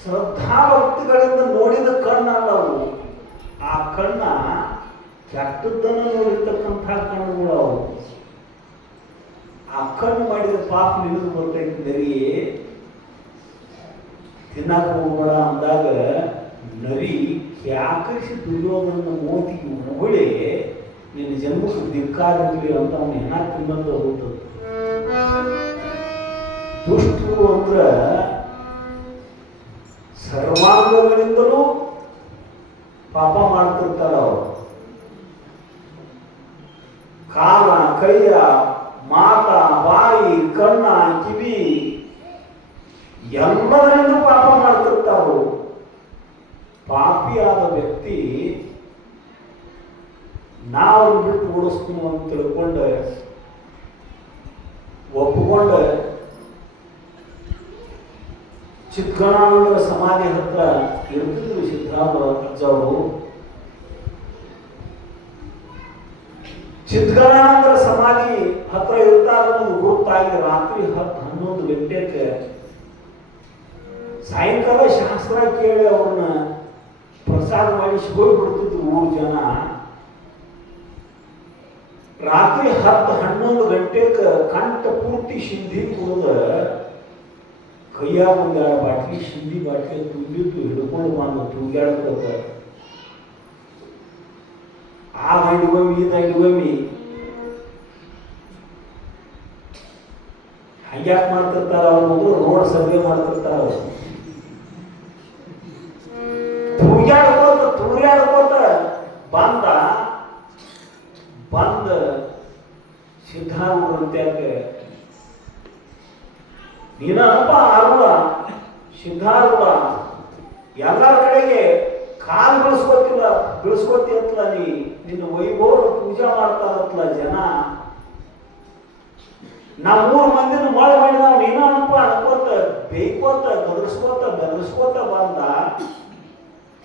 ಶ್ರದ್ಧಾಭಕ್ತಿಗಳಿಂದ ನೋಡಿದ ಕಣ್ಣಲ್ಲವು. ಆ ಕಣ್ಣ ಕೆಟ್ಟದ್ದನ್ನು ನೋಡಿರ್ತಕ್ಕಂಥ ಕಣ್ಣುಗಳು ಅವು. ಆ ಕಣ್ಣು ಮಾಡಿದ ಪಾಪ ನಿನಗೆ ಬರ್ತೈತಿ. ನರಿಯೇ ತಿನ್ನಕ್ಕೆ ಹೋಗಬೇಡ ಅಂದಾಗ ನರಿ ಯಾಕರಿಸಿ ದುರ್ಯೋಧನ ಮೋತಿಗೆ ಹೊಳೆ ನಿನ್ನ ಜನ್ಮಕ್ಕೆ ದಿಕ್ಕಾಗಲಿ ಅಂತ ಅವನು ಹೆಣ ತಿನ್ನೋದು ಹೋಗ್ತದೆ. ದುಷ್ಟರು ಅಂದ್ರ ಸರ್ವಾಂಗಗಳಿಂದಲೂ ಪಾಪ ಮಾಡ್ತಿರ್ತಾರ. ಅವರು ಕಾಲ, ಕೈಯ, ಮಾತ, ಬಾಯಿ, ಕಣ್ಣ, ಕಿವಿ ಎಲ್ಲದರಿಂದ ಪಾಪ ಮಾಡ್ತಿರ್ತಾರು. ಪಾಪಿಯಾದ ವ್ಯಕ್ತಿ ನಾವು ಬಿಟ್ಟು ಓಡಿಸ್ತೀವಿ ಅಂತ ತಿಳ್ಕೊಂಡು ಒಪ್ಪಿಕೊಂಡು ಚಿಕ್ಕಣಾನಂದರ ಸಮಾಧಿ ಹತ್ರ ಇರ್ತಿದ್ರು ಸಿದ್ಧಾರ್ಥ ಅಜ್ಜವರು. ಚಿಕ್ಕಣಾನಂದರ ಸಮಾಧಿ ಹತ್ರ ಇರ್ತಾರೆ ಅನ್ನೋದು ಗುರುತಾಗಿ ರಾತ್ರಿ 10-11 ಗಂಟೆಗೆ ಸಾಯಂಕಾಲ ಶಾಸ್ತ್ರ ಕೇಳಿ ಅವ್ರನ್ನ ಪ್ರಸಾದ ಮಾಡಿಸಿ ಹೋಗ್ಬಿಡ್ತಿದ್ರು 3 ಜನ. ರಾತ್ರಿ 10-11 ಗಂಟೆಗೆ ಕಂಠ ಪೂರ್ತಿ ಸಿಂಧಿ ಕುಡಿದ ಕೈಯಾಗ ಒಂದು ಬಾಟ್ಲಿ ಸಿಂಧಿ ಬಾಟ್ಲಿ ತುಂಬಿದ್ದು ಹಿಡ್ಕೊಂಡು ಬಂದು ತೂಗಾಡ್ಕೋತ ಆ ದಂಡಿಗೊಮ್ಮಿ ಈ ದಂಡಿಗೊಮ್ಮಿ ಹಂಗ್ಯಾಕೆ ಮಾಡ್ತಿರ್ತಾರ. ಅವ್ರು ಮೊದಲು ರೋಡ್ ಸರ್ವೆ ಮಾಡ್ತಿರ್ತಾರ. ಅವರು ತೂಗಾಡ್ಕೋತ ಬಂದ ಸಿದ್ಧಾರೂಢ ನೀನಪ್ಪ ಆರುಡ ಸಿದ್ಧಾರೂಢ ಎಲ್ಲರ ಕಡೆಗೆ ಕಾಲು ಬಿಳಿಸ್ಕೋತಿಯತ್ಲ. ನಿನ್ನ ವೈಭವ ಪೂಜಾ ಮಾಡ್ತಾರತ್ಲ ಜನ. ನಮ್ಮೂರು ಮಂದಿನ ಮಳೆ ಮಾಡಿದ ನೀನಪ್ಪ ಅನ್ಕೋತ ಬೇಯ್ಕೋತ ಗದರ್ಸ್ಕೋತ ಬಂದ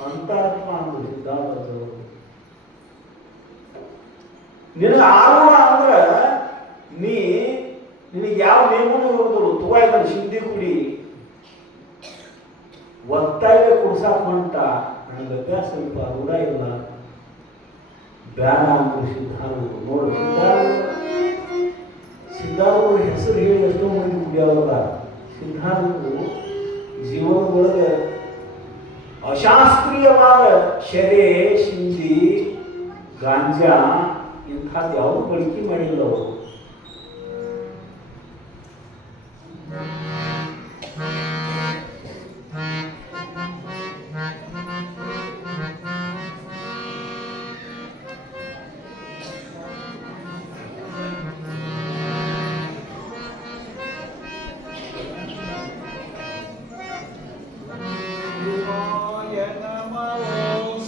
ಅಂತಾರಪ್ಪ ಅಂದ್ರು ಸಿದ್ಧಾರೂಢರು. ನಿನಗೆ ಆರೋಣ ಅಂದ್ರೆ ನಿನಗೆ ಯಾವ ನೇಮನೂ ಇರೋದು ತುವಾಯಿ ನನ್ನ ಸಿಂಧಿ ಕುಡಿ ಒತ್ತಾಯ ಕುಡ್ಸಾಕ್ ಹೊಂಟ. ನನಗೆ ಅಭ್ಯಾಸ ಸ್ವಲ್ಪ ರೂಢ ಇಲ್ಲ, ಬೇಡ ಅಂದ್ರು ಸಿದ್ಧಾರೂಢರು. ನೋಡು ಸಿದ್ಧಾರೂಢರ ಹೆಸರು ಹೇಳಿ ಎಷ್ಟೋ ಮಂದಿ ಕುಡಿಯೋದ. ಸಿದ್ಧಾರೂಢರು ಜೀವನದೊಳಗೆ ಅಶಾಸ್ತ್ರೀಯವಾದ ಶೆರೆ, ಸಿಂಧಿ, ಗಾಂಜಾ ಇಂಥದ್ದು ಯಾವ ಬಳಕೆ ಮಾಡಿಲ್ಲ ಅವರು.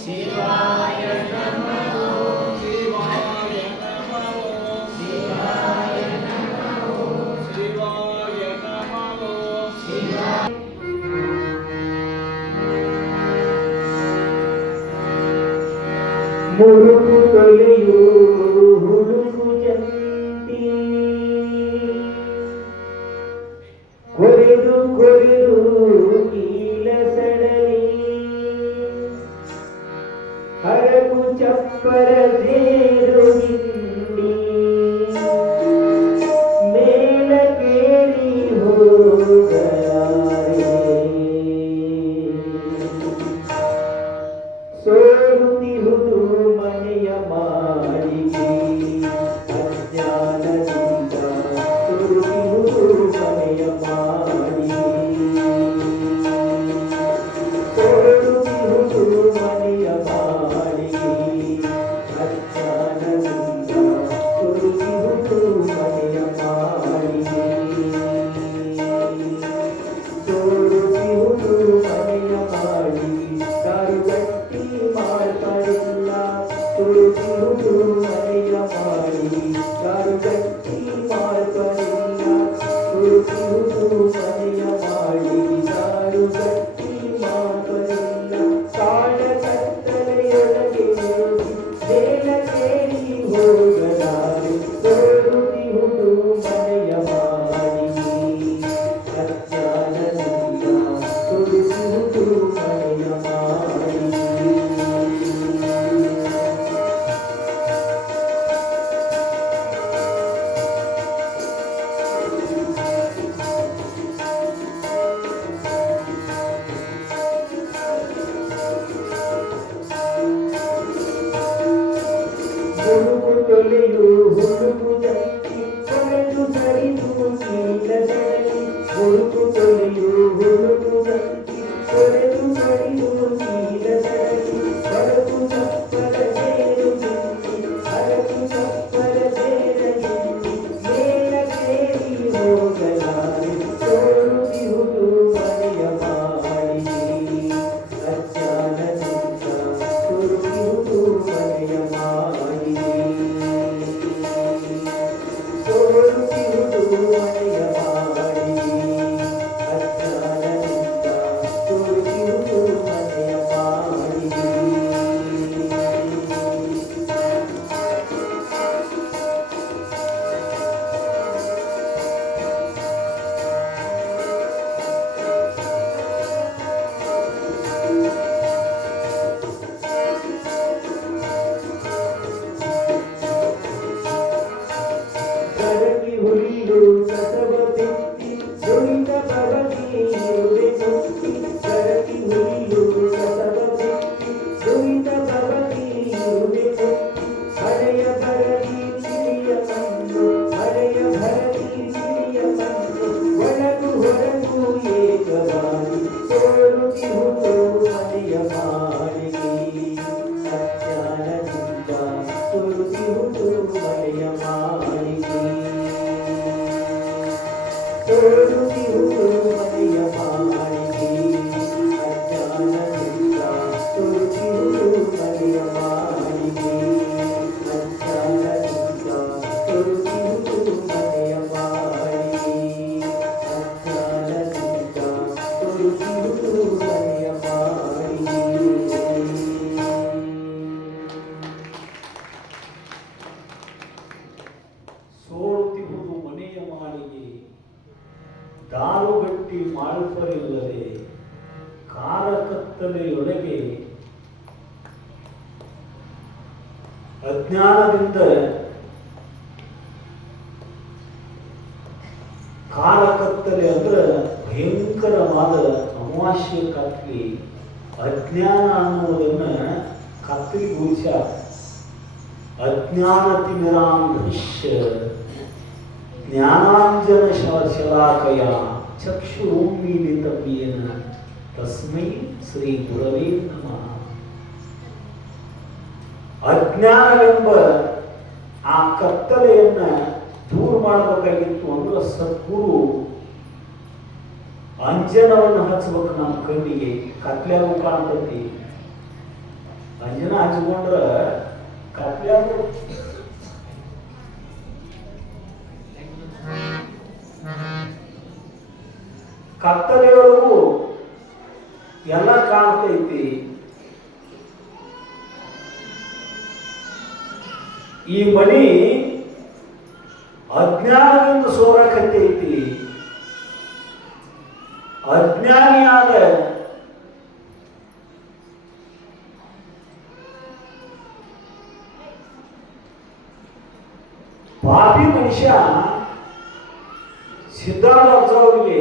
ಶಿವಾಯ ನಮೋ ಶಿವಾಯ ನಮೋ ಶಿವಾಯ ಹುಡುಕು ತೊಲೆಯು ಹುಡುಕು ಜಂತಿ ಕೊರೆದು ಕೊರೆದು ಕೀಲ ಸಡಲಿ ಹರಕು ಚಪ್ಪರ ತೇರು ಹಿಂಡಿ ಮೇಲಕೇರಿ ಹೋಗಲಾರೆ ಸೋರುತ್ತಿರುವುದು ಮನೆಯ ಮಾಳಿಗೆ ಅಜ್ಞಾನದಿಂದ ಸೋರುತ್ತಿರುವುದು ಮನೆಯ ಮಾಳಿಗೆ ಸೋರುತ್ತಿರುವುದು ಮನೆಯ ಮಾಳಿಗೆ ಅಜ್ಞಾನದಿಂದ ಸೋರುತ್ತಿರುವುದು ಮನೆಯ ಮಾಳಿಗೆ ಸೋರುತ್ತಿರುವುದು ಮನೆಯ ಮಾಳಿಗೆ ಕಾರುಗಟ್ಟಿ ಮಾಡ್ತಾರಿಲ್ಲ ಸೋರುತ್ತಿರುವುದು ಮನೆಯ ಮಾಳಿಗೆ ಕಾರುಗಟ್ಟಿ ಮಾಡ್ತಾರಿಲ್ಲ ಸೋರುತ್ತಿರುವುದು ಮನೆಯ ಮಾಳಿಗೆ ಕಾರುಗಟ್ಟಿ ಮಾಡ್ತಾರಿಲ್ಲ ಕಾಡ ಕತ್ತಲೆಯೊಳಗೆ ಬೇಲ ಕೇಳಿ ಹೋಗಲಾರೆ ಸೋರುತ್ತಿರುವುದು ಮನೆಯ ಮಾಳಿಗೆ ಅಜ್ಞಾನದಿಂದ ಸೋರುತ್ತಿರುವುದು ಮನೆಯ ಮಾಳಿಗೆ ಹುಡುಕು ತೊಲೆಯು ಹುಡುಕು ಜಂತಿ ಕೊರೆದು ಸರಿದು ಕೀಲ ಸಡಲಿ ಹುಡುಕು ತೊಲೆಯು ಹುಡುಕು ಜಂತಿ ಕೊರೆದು ಸರಿದು ಕೀಲ ಸಡಲಿ ಹೊರಕು ಚಪ್ಪರ ಸೇರು ಹಿಂಡಿ ಹರಕು ಚಪ್ಪರ ಸೇರ ಹಿಂಡಿ ಮೇಲ ಕೇರಿ ಹೋಗಲಾರೆ ಸೋರುತ್ತಿರುವುದು ಮನೆಯ ಮಾಳಿಗೆ ಅಜ್ಞಾನದಿಂದ ಸೋರುತ್ತಿರುವುದು ಮನೆಯ ಮಾಳಿಗೆ ಸೋರುತ್ತಿರುವುದು ಮನೆಯ ಮಾಳಿಗೆ ಅಜ್ಞಾನದಿಂದ ಸೋರುತ್ತಿರುವುದು ಮನೆಯ ಮಾಳಿಗೆ ಕರಗಿ ಹುಲಿಯು ಕಸವ ಬಿತ್ತಿ ದುಡಿದ ಬವಗಿಯುವೆ ಮುಕ್ತಿ ಕರಗಿ ಹುಲಿಯು ಕಸವ ಬಿತ್ತಿ ದುಡಿದ ಬವಗಿಯುವೆ ಮುಕ್ತಿ ಹಳೆಯ ಭರತಿ ಸಿರಿಯ ಮಣ್ಣು ಹಳೆಯ ಭರತಿ ಸಿರಿಯ ಮಣ್ಣು ಒಳಗು ಹೊರಗು ಏಕವಾಗಿ ಸೋರುತ್ತಿರುವುದು ಮನೆಯ ಮಾಳಿಗೆ ಅಜ್ಞಾನದಿಂದ ಸೋರುತ್ತಿರುವುದು ಮನೆಯ ಮಾಳಿಗೆ ಸೋರುತ್ತಿರುವುದು ಮನೆಯ ಮಾಳಿಗೆ ಅಜ್ಞಾನದಿಂದ ಸೋರುತ್ತಿರುವುದು ಮನೆಯ ಮಾಳಿಗೆ ಅಜ್ಞಾನದಿಂದ ಸೋರುತ್ತಿರುವುದು ಮನೆಯ ಮಾಳಿಗೆ ಅಜ್ಞಾನದಿಂದ ಸೋರುತ್ತಿರುವುದು ಮನೆಯ ಮಾಳಿಗೆ ಸೋರುತ್ತಿರುವುದು ಮನೆಯ ಮಾಳಿಗೆ ದಾರುಗಟ್ಟಿ ಮಾಡುತ್ತಲಿಲ್ಲದೆ ಕಾರಕತ್ತಲೆಯೊಳಗೆ ಅಜ್ಞಾನದಿಂದ ಕಾರಕತ್ತಲೆ ಅಂದ್ರೆ ಭಯಂಕರವಾದ ಅಮಾವಾಸ್ಯೆ ಕತ್ಲಿ ಅಜ್ಞಾನ ಅನ್ನುವುದನ್ನ ಕತ್ತಲಿಗೂಡಿಸ ಅಜ್ಞಾನತಿಮಿರಾಂಧ್ಯ ಜ್ಞಾನಾಂಜನ ಶಲಾಕಯ ಚಕ್ಷುರುನ್ಮೀಲಿತಮೇನ ತಸ್ಮೈ ಶ್ರೀ ಗುರವೇ ನಮಃ. ಅಜ್ಞಾನವೆಂಬ ಆ ಕತ್ತಲೆಯನ್ನ ದೂರ ಮಾಡಬೇಕಾಗಿತ್ತು ಅಂದ್ರೆ ಸದ್ಗುರು ಅಂಜನವನ್ನು ಹಚ್ಚಬೇಕು ನಮ್ಮ ಕಣ್ಣಿಗೆ. ಕತ್ಲ್ಯಾಗೂ ಕಾಣ್ತತಿ, ಅಂಜನ ಹಚ್ಕೊಂಡ್ರ ಕತ್ಲ್ಯಾಗೂ ಕತ್ತಲೆಯೊಳಗೂ ಎಲ್ಲ ಕಾಣ್ತೈತಿ. ಈ ಮನಿ ಅಜ್ಞಾನದಿಂದ ಸೋರಕತ್ತೈತಿ. ಅಜ್ಞಾನಿಯಾದ ಪಾಪಿ ಮನುಷ್ಯ ಸಿದ್ಧಾರ್ಥ ಅವರಿಗೆ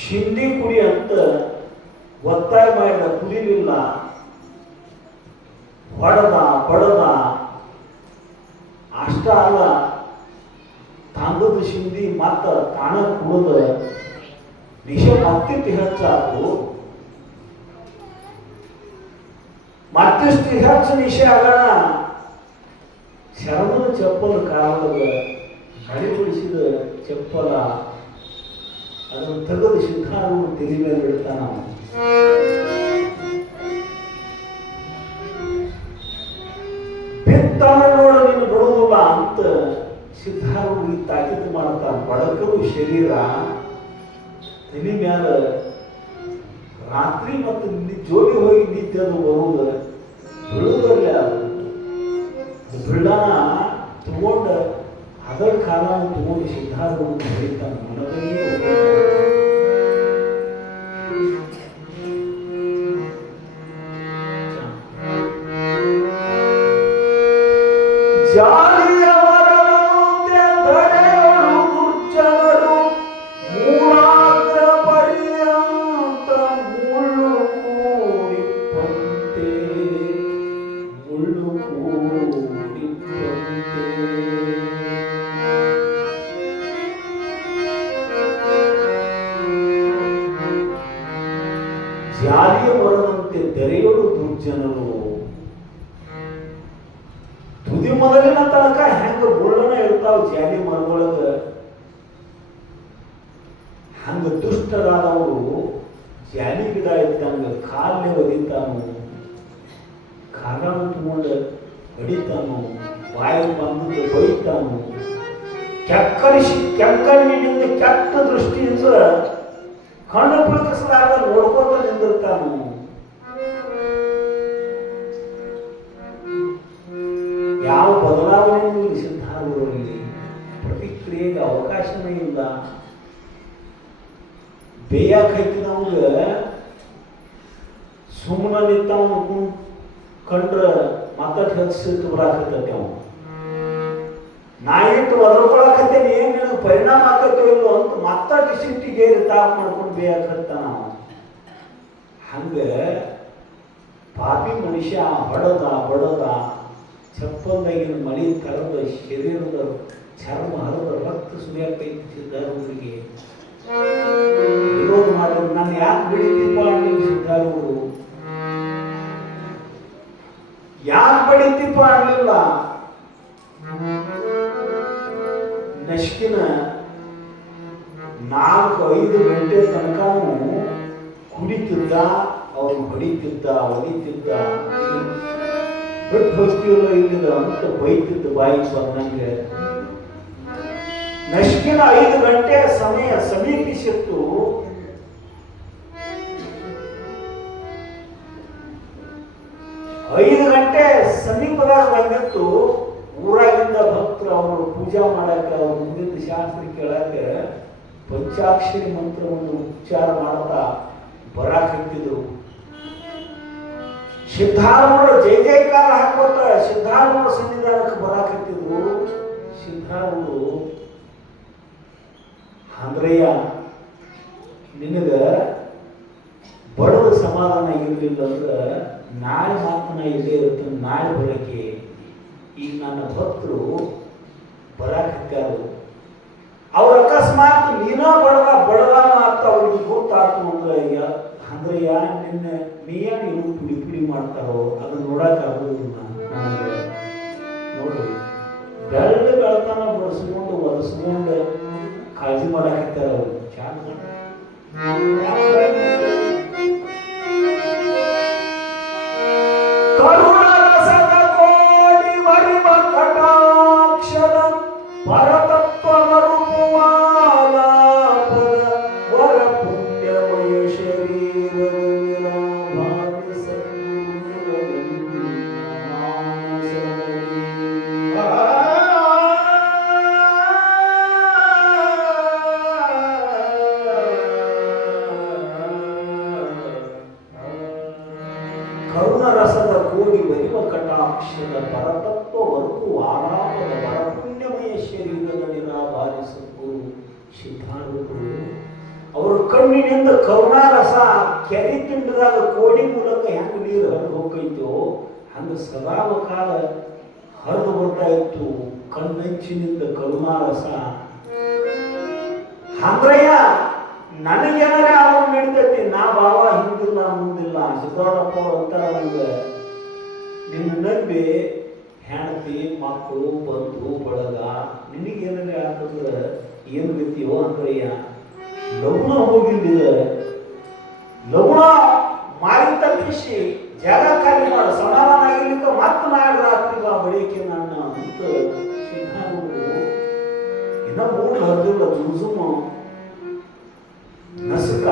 ಶಿಂದಿ ಕುಡಿ ಅಂತ ಒತ್ತಾಯ ಮಾಡಿದ, ಕುಡಿಲಿಲ್ಲ, ಹೊಡೆದ ಬಡದ. ಅಷ್ಟ ಅಲ್ಲ, ತಂದದ ಶಿಂದಿ ಮತ್ತ ತಾಣ ಕುಡಿದ ವಿಷ ಮತ್ತಿಟ್ಟು ಹೆಚ್ಚಾಕು. ಮತ್ತಿಷ್ಟು ಹೆಚ್ಚು ವಿಷಯ ಆಗೋಣ ಶರಣದ ಚಪ್ಪಲ ಕಾಲದ ಅಡಿಬಿಡಿಸಿದ ಚಪ್ಪಲ ಅದನ್ನು ತೆಗೆದು ಸಿದ್ಧಾರೂಢ ತಲೆ ಮೇಲೆ ಇಡ್ತಾನ. ಬಿತ್ತಾನ ನೋಡ ನೀನು ಬಿಡುವುದಿಲ್ಲ ಅಂತ ಸಿದ್ಧಾರೂಢ ತಾಕೀತು ಮಾಡ್ತಾನ. ಬಡಕರು ಶರೀರ ತಲೆ ಮ್ಯಾಲ ರಾತ್ರಿ ಮತ್ತು ಜೋಡಿ ಹೋಗಿ ನಿತ್ಯ ಅದು ಬರುವುದು ಬಿಡುವುದಲ್ಲ. ಅದು ಬಿಳ್ಳಾನ ತಗೊಂಡ ಅದರ ಕಾಲ ತಗೊಂಡು ಸಿದ್ಧಾರೂಢ ಬರೀತಾನ. ಮನದನ್ನೇ ಜಾಲಿಯ ಮರದಂತೆ ತೆರೆಯೋಡು ದುರ್ಜನರು. ತುದಿ ಮೊದಲಿನ ತನಕ ಹೆಂಗ ಬುಳ್ಳನ ಇರ್ತಾವ ಜಾಲಿ ಮರದೊಳಗ, ಹಂಗ ದುಷ್ಟರಾದವರು ಜಾಲಿ ಗಿಡ ಇದ್ದಂಗ ಕಾಲೇ ಒದಿತಾನು, ಕಾಲನ್ನು ತಗೊಂಡ ಹೊಡಿತಾನು, ಬಾಯಿ ಬಂದು ಬೈತಾನು. ಕೆಕ್ಕರಿನಿಂದ ಕೆಟ್ಟ ದೃಷ್ಟಿಯಿಂದ ಕಣ್ಣು ಪುಳಕಿಸಲಾದ ನೋಡ್ಕೋತ ನಿಂದಿರ್ತಾನು. ಯಾವ ಬದಲಾವಣೆಯೂ ಸಿದ್ಧಾರೂಢರಲ್ಲಿ ಪ್ರತಿಕ್ರಿಯೆಗೆ ಅವಕಾಶನೇ ಇಲ್ಲ. ಬೇಯಾಕೈತಿ ನಮ್ಗ ಸುಮ್ಮನೆ ನಿಂತವನು ಕಂಡ್ರ ಮತ್ತಷ್ಟು ಹೆಚ್ಚಿಟ್ಟು ಬರಾಕತ್ತೈತಿ. ಅವ ನಾಯಿಟ್ಟು ಒದರ್ಕೊಳಕತ್ತೇನೆ, ಏನ್ ನಿನಗೆ ಪರಿಣಾಮ ಆಕತ್ತೋ ಇಲ್ಲೋ ಅಂತ ಮತ್ತಷ್ಟು ಸಿಟ್ಟಿಗೇರಿ ತಾಪ್ ಮಾಡ್ಕೊಂಡು ಬೇಯಾಕತ್ತಾನ. ಹಂಗ ಪಾಪಿ ಮನುಷ್ಯ ಹೊಡೆದ ಬಡದ ಚಪ್ಪಲ್ದಾಗಿನ ಮಳಿ ಕರೆದ ಶರೀರದ ಚರ್ಮ ಹರಿದ ರಕ್ತ ಸುರಿಯಾಕೈತಿ. ಸಿದ್ಧಾರೂಢರಿಗೆ ವಿರೋಧ ಮಾಡಿದ್ರು. ನಾನು ಯಾಕೆ ಬಿಡಿತೀಪ ಅನ್ನಲಿ ಸಿದ್ಧಾರೂಢರು, ಯಾಕೆ ಬಡಿತೀಪ ಅನ್ನಲಿಲ್ಲ. ನಶ್ಕಿನ 4-5 ಗಂಟೆ ತನಕನೂ ಕುಡಿತಿದ್ದ, ಅವ್ರು ಹೊಡಿತಿದ್ದ, ಒದಿತಿದ್ದ. ಬಿಟ್ಟು ಹೋಗ್ತೀವಲ್ಲ ಇಲ್ಲಿದ ಅಂತ ಬೈತಿದ್ದ ಬಾಯಿಗೆ ಬಂದಂಗೆ. ನಶ್ಕಿನ 5 ಗಂಟೆ ಸಮಯ ಸಮೀಪಿಸಿತ್ತು. ಐದು ಗಂಟೆ ಸಮೀಪದಾಗ ಬಂದಿತ್ತು. ಊರಾಗಿಂದ ಭಕ್ತರು ಅವರು ಪೂಜಾ ಮಾಡಕ್ಕೆ, ಅವ್ರ ಮುಂದಿನ ಶಾಸ್ತ್ರ ಕೇಳಕ್ಕೆ ಪಂಚಾಕ್ಷರಿ ಮಂತ್ರವನ್ನು ಉಚ್ಚಾರ ಮಾಡ್ತಾ ಬರಾಕತ್ತಿದ್ರು. ಸಿದ್ಧಾರೂಢ ಜೈ ಜೈಕಾರ ಹಾಕೋತ ಸಿದ್ಧಾರೂಢ ಸನ್ನಿಧಾನಕ್ಕೆ ಬರಾಕತ್ತಿದ್ರು. ಸಿದ್ಧಾರೂಢರು, ಅಂದ್ರಯ್ಯ ನಿನಗ ಬಡದ ಸಮಾಧಾನ ಇರಲಿಲ್ಲ ಅಂದ್ರೆ ನಾಳೆ ಮಾತನ ಇಲ್ಲೇ ಇರುತ್ತೆ, ನಾಳೆ ಬರಕ್ಕೆ. ಈಗ ನನ್ನ ಭಕ್ತರು ಬರಾಕತ್ತಾರು, ಅವ್ರ ಅಕಸ್ಮಾತ್ ನೀನ ಬಡದಾನ ಅಂತ ಅವ್ರಿಗೆ ಗೊತ್ತಾಯ್ತು ಅಂದ್ರಯ್ಯ ನಿನ್ನ ನೀಯನ್ ಇವು ಪುಡಿ ಪುಡಿ ಮಾಡ್ತಾರೋ ಅದನ್ನ ನೋಡಕ್ ಆಗೋದಿಲ್ಲ ನನಗೆ. ನೋಡ್ರಿ, ಬೆಳ್ಳ ಬೆಳತನ ಬಡಿಸ್ಕೊಂಡು ಒದಸ್ಕೊಂಡು ಕಾಳಜಿ ಮಾಡಾಕತ್ತಾರ ಅವರು. ಚಾಲು ಕರುಣರಸದ ಕೋಡಿ ವರಿಮ ಕಟಾಕ್ಷದ ಪರತತ್ವ ಮರುಪುವಾಲ ವರ ಪುಣ್ಯಮಯ ಶರೀರ ಬರಿವ ಕಟಾಕ್ಷದ ಪರತತ್ವವರೆಗೂ ಆರಾಮದ ವರಪುಣ್ಯಮಯ ಶರೀರದ ನಿರಾಭಾರಿ ಸದ್ಗುರು ಸಿದ್ಧಾರೂಢರು ಅವರ ಕಣ್ಣಿನಿಂದ ಕರುಣಾರಸ ಕೆರೆ ತಿಂಡದಾಗ ಕೋಡಿ ಮೂಲಕ ಹೆಂಗ ನೀರು ಹರಿದು ಹೋಗ್ತೈತೋ ಹಂಗ ಸದಾವ ಕಾಲ ಹರಿದು ಬರ್ತಾ ಇತ್ತು ಕಣ್ಣಂಚಿನಿಂದ ಕರುಣಾರಸ. ಅಂದ್ರಯ್ಯ ನನಗೇನಾರ ಅವ್ರು ನಡೀತೈತಿ, ನಾ ಬಾವ ಹಿಂದಿಲ್ಲ ಮುಂದಿಲ್ಲ. ಸಿದ್ದರಾಮಪ್ಪ ಅಂತಾರ ನಮ್ಗೆ, ನಿನ್ನ ನಂಬಿ ಹೆಂಡತಿ ಮಕ್ಕಳು ಬಂಧು ಬಳಗ ನಿನಗೇನಾರ ಆಗ್ತಂದ್ರೆ ಏನು ಗತಿಯೋ ಅಂದ್ರಯ್ಯ, ಲಗ್ನ ಹೋಗಿದ್ದ ಲಗ್ನ ಮಾರಿ ತಪ್ಪಿಸಿ ಜಾಗ ಖಾಲಿ ಮಾಡ ಸಮಾಧಾನ ಆಗಿರ್ಲಿಕ್ಕೆ ಮತ್ತೆ ನಾಳೆ ರಾತ್ರಿ ಬಾ ಬೆಳಿಗ್ಗೆ ನನ್ನ ಅಂತ ಸಿದ್ಧಾರೂಢರು ಇನ್ನ ಮೂರು ಹರಿದಿಲ್ಲ ಜುಜುಮು ನಸುಕ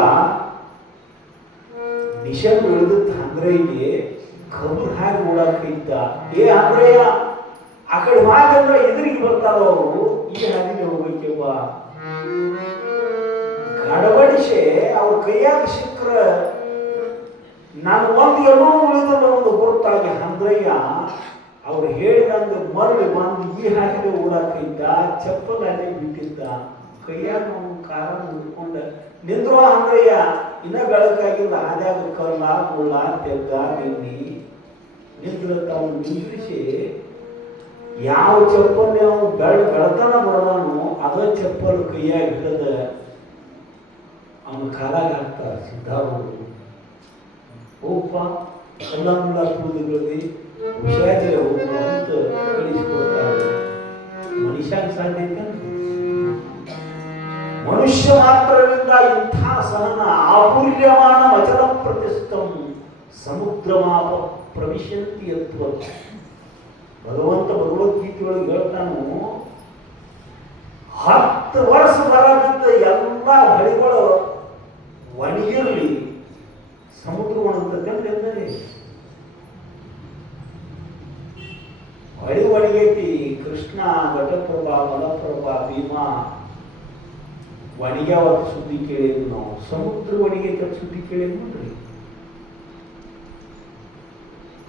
ನಿಶನ್ ಉಳಿದ ಅಂದ್ರಯ್ಯಗೆ ಕಬ್ಬು ಹಾಕಿ ಓಡಾಕಿದ್ದ. ಏ ಅಂದ್ರಯ್ಯ ಆ ಕಡೆ ಹಾಗಂದ್ರೆ ಎದುರಿಗೆ ಬರ್ತಾರ ಅವರು, ಈ ಹಾದಿಗೆ ಹೋಗ್ಬೇಕವ್ವ ಗಡಬಡಿಸೆ ಅವ್ರ ಕೈಯಾಗ ಸಿಕ್ಕ್ರ ನಾನು ಒಂದು ಏನೋ ಉಳಿದಲ್ಲ ಒಂದು ಗುರುತಾಗಿ ಅಂದ್ರಯ್ಯ ಅವ್ರು ಹೇಳಿದಂಗೆ ಮರಳಿ ಬಂದು ಈ ಹಾಕಿದೆ ಓಡಾಕಿದ್ದ, ಚಪ್ಪಲ್ ಹಾಕಿ ಬಿಟ್ಟಿದ್ದ, ಕೈಯಾಗ ನಾವು ಕಾರ ಮುಡ್ಕೊಂಡ ನಿಂದ್ರು ಅಂದ್ರಯ್ಯ. ಇನ್ನ ಬೆಳಕಾಗಿಲ್ಲ, ಹಾದ್ಯಾಗ ಕಲ್ಲ ಮುಳ್ಳ ತೆಗ್ಗ ಬೆನ್ನಿ ನಿಂದ್ರ ತಾವು ನಿಂದ್ರಿಸಿ ಯಾವ ಚಪ್ಪಲ್ ನಾವು ಬೆಳತನ ಬಡದಾನು ಅದ ಚಪ್ಪಲ್ ಕೈಯಾಗ ಹಿಡದ ಅವನ ಕಾಲಾಗ ಹಾಕ್ತಾರ ಸಿದ್ಧಾರೂಢರು. ಹೋಗಪ್ಪ ಕಲ್ಲ ಮುಳ್ಳ ಕೂದಲಲ್ಲಿ ಹುಷಾರಿಲ್ಲ ಹೋಗು ಅಂತ ಕಳಿಸಿಕೊಡ್ತಾರೆ. ಮನುಷ್ಯಾಗ ಸಾಧ್ಯ ಐತೆ? ಮನುಷ್ಯ ಮಾತ್ರದಿಂದ ಇಂಥ ಸಹನ ಆಹುರ್ಯಮಾನ ಅಚಲ ಪ್ರತಿಷ್ಠಂ ಸಮುದ್ರಮಾಪ ಪ್ರವಿಶಂತಿ ಯತ್ವ. ಭಗವಂತ ಭಗವದ್ಗೀತೆಯೊಳಗೆ ಹೇಳ್ತಾನು, 10 ವರ್ಷ ಬರದಂತ ಎಲ್ಲ ಹೊಳಿಗಳು ಒಣಗಿರಲಿ ಸಮುದ್ರ ಒಣಗ್ತದೆ ಎಂದರೆ ಹೊಳಿ ಒಣಗೈತಿ. ಕೃಷ್ಣ, ಘಟಪ್ರಭಾ, ಮಲಪ್ರಭಾ, ಭೀಮಾ ಒಣಗ್ಯಾವತ್ತು ಸುದ್ದಿ ಕೇಳಿದ್ವಿ ನಾವು. ಸಮುದ್ರ ಒಣಗೈತ ಸುದ್ದಿ ಕೇಳಿದ್ವಿ ನೋಡ್ರಿ.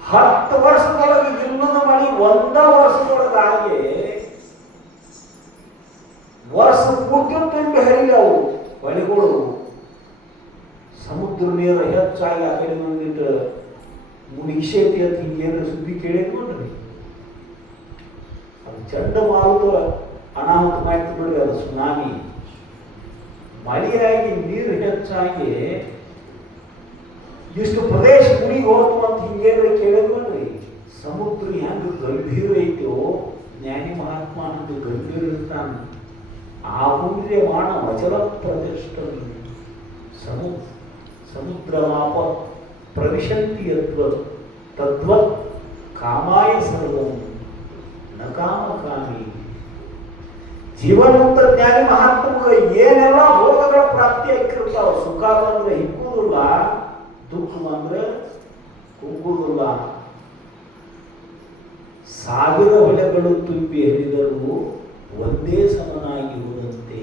10 ವರ್ಷದೊಳಗೆ ಇಲ್ಲದ ಮಳಿ 1 ವರ್ಷದೊಳಗಾಗಿ ವರ್ಷ ಪೂರ್ತಿ ತುಂಬಿ ಹರಿಯವು ಹೊಳಿಗಳು. ಸಮುದ್ರ ನೀರು ಹೆಚ್ಚಾಗಿ ಆ ಕಡೆ ಬಂದಿಟ್ಟು ಮುಗಿಸೈತಿ ಅಂತ ಹಿಂಗೇನು ಸುದ್ದಿ ಕೇಳಿದ್ ನೋಡ್ರಿ. ಅದು ಚಂಡಮಾರುತ ಅನಾಹುತ ಮಾಡ್ತು ನೋಡ್ರಿ, ಅದು ಸುನಾಮಿ. ಮಳೆಯಾಗಿ ನೀರು ಹೆಚ್ಚಾಗಿ ಇಷ್ಟು ಪ್ರದೇಶ ಮುನಿಗೆ ಹೋತು ಅಂತ ಹಿಂಗೇನು ಕೇಳಿದ್ ನೋಡ್ರಿ. ಸಮುದ್ರ ಹೆಂಗ ಗಂಭೀರ ಐತೋ ಜ್ಞಾನಿ ಮಹಾತ್ಮ ಅಂತ ಗಂಭೀರ ಇರ್ತಾನ. ಆಹುರ್ಯಮಾನ ಅಚಲ ಪ್ರತಿಷ್ಠ ಸಮುದ್ರಮಾಪ ಪ್ರವಿಶಂತಿ ಯದ್ವತ್ ತದ್ವತ್ ಕಾಮಾಯ ಸರ್ವಂ ನ ಕಾಮಕಾಮಿ. ಜೀವನ್ಮುಕ್ತ ಜ್ಞಾನಿ ಮಹಾತ್ಮಕ ಏನೆಲ್ಲ ಭೋಗಗಳ ಪ್ರಾಪ್ತಿ ಆಗಿರ್ತಾವ. ಸುಖ ಬಂದ್ರೆ ಹಿಕ್ಕುವುದಿಲ್ಲ, ದುಃಖ ಬಂದ್ರೆ ಕುಗ್ಗುವುದಿಲ್ಲ. 1000 ಹೊಳೆಗಳು ತುಂಬಿ ಹರಿದರೂ ಒಂದೇ ಸಮನಾಗಿರುವುದಂತೆ.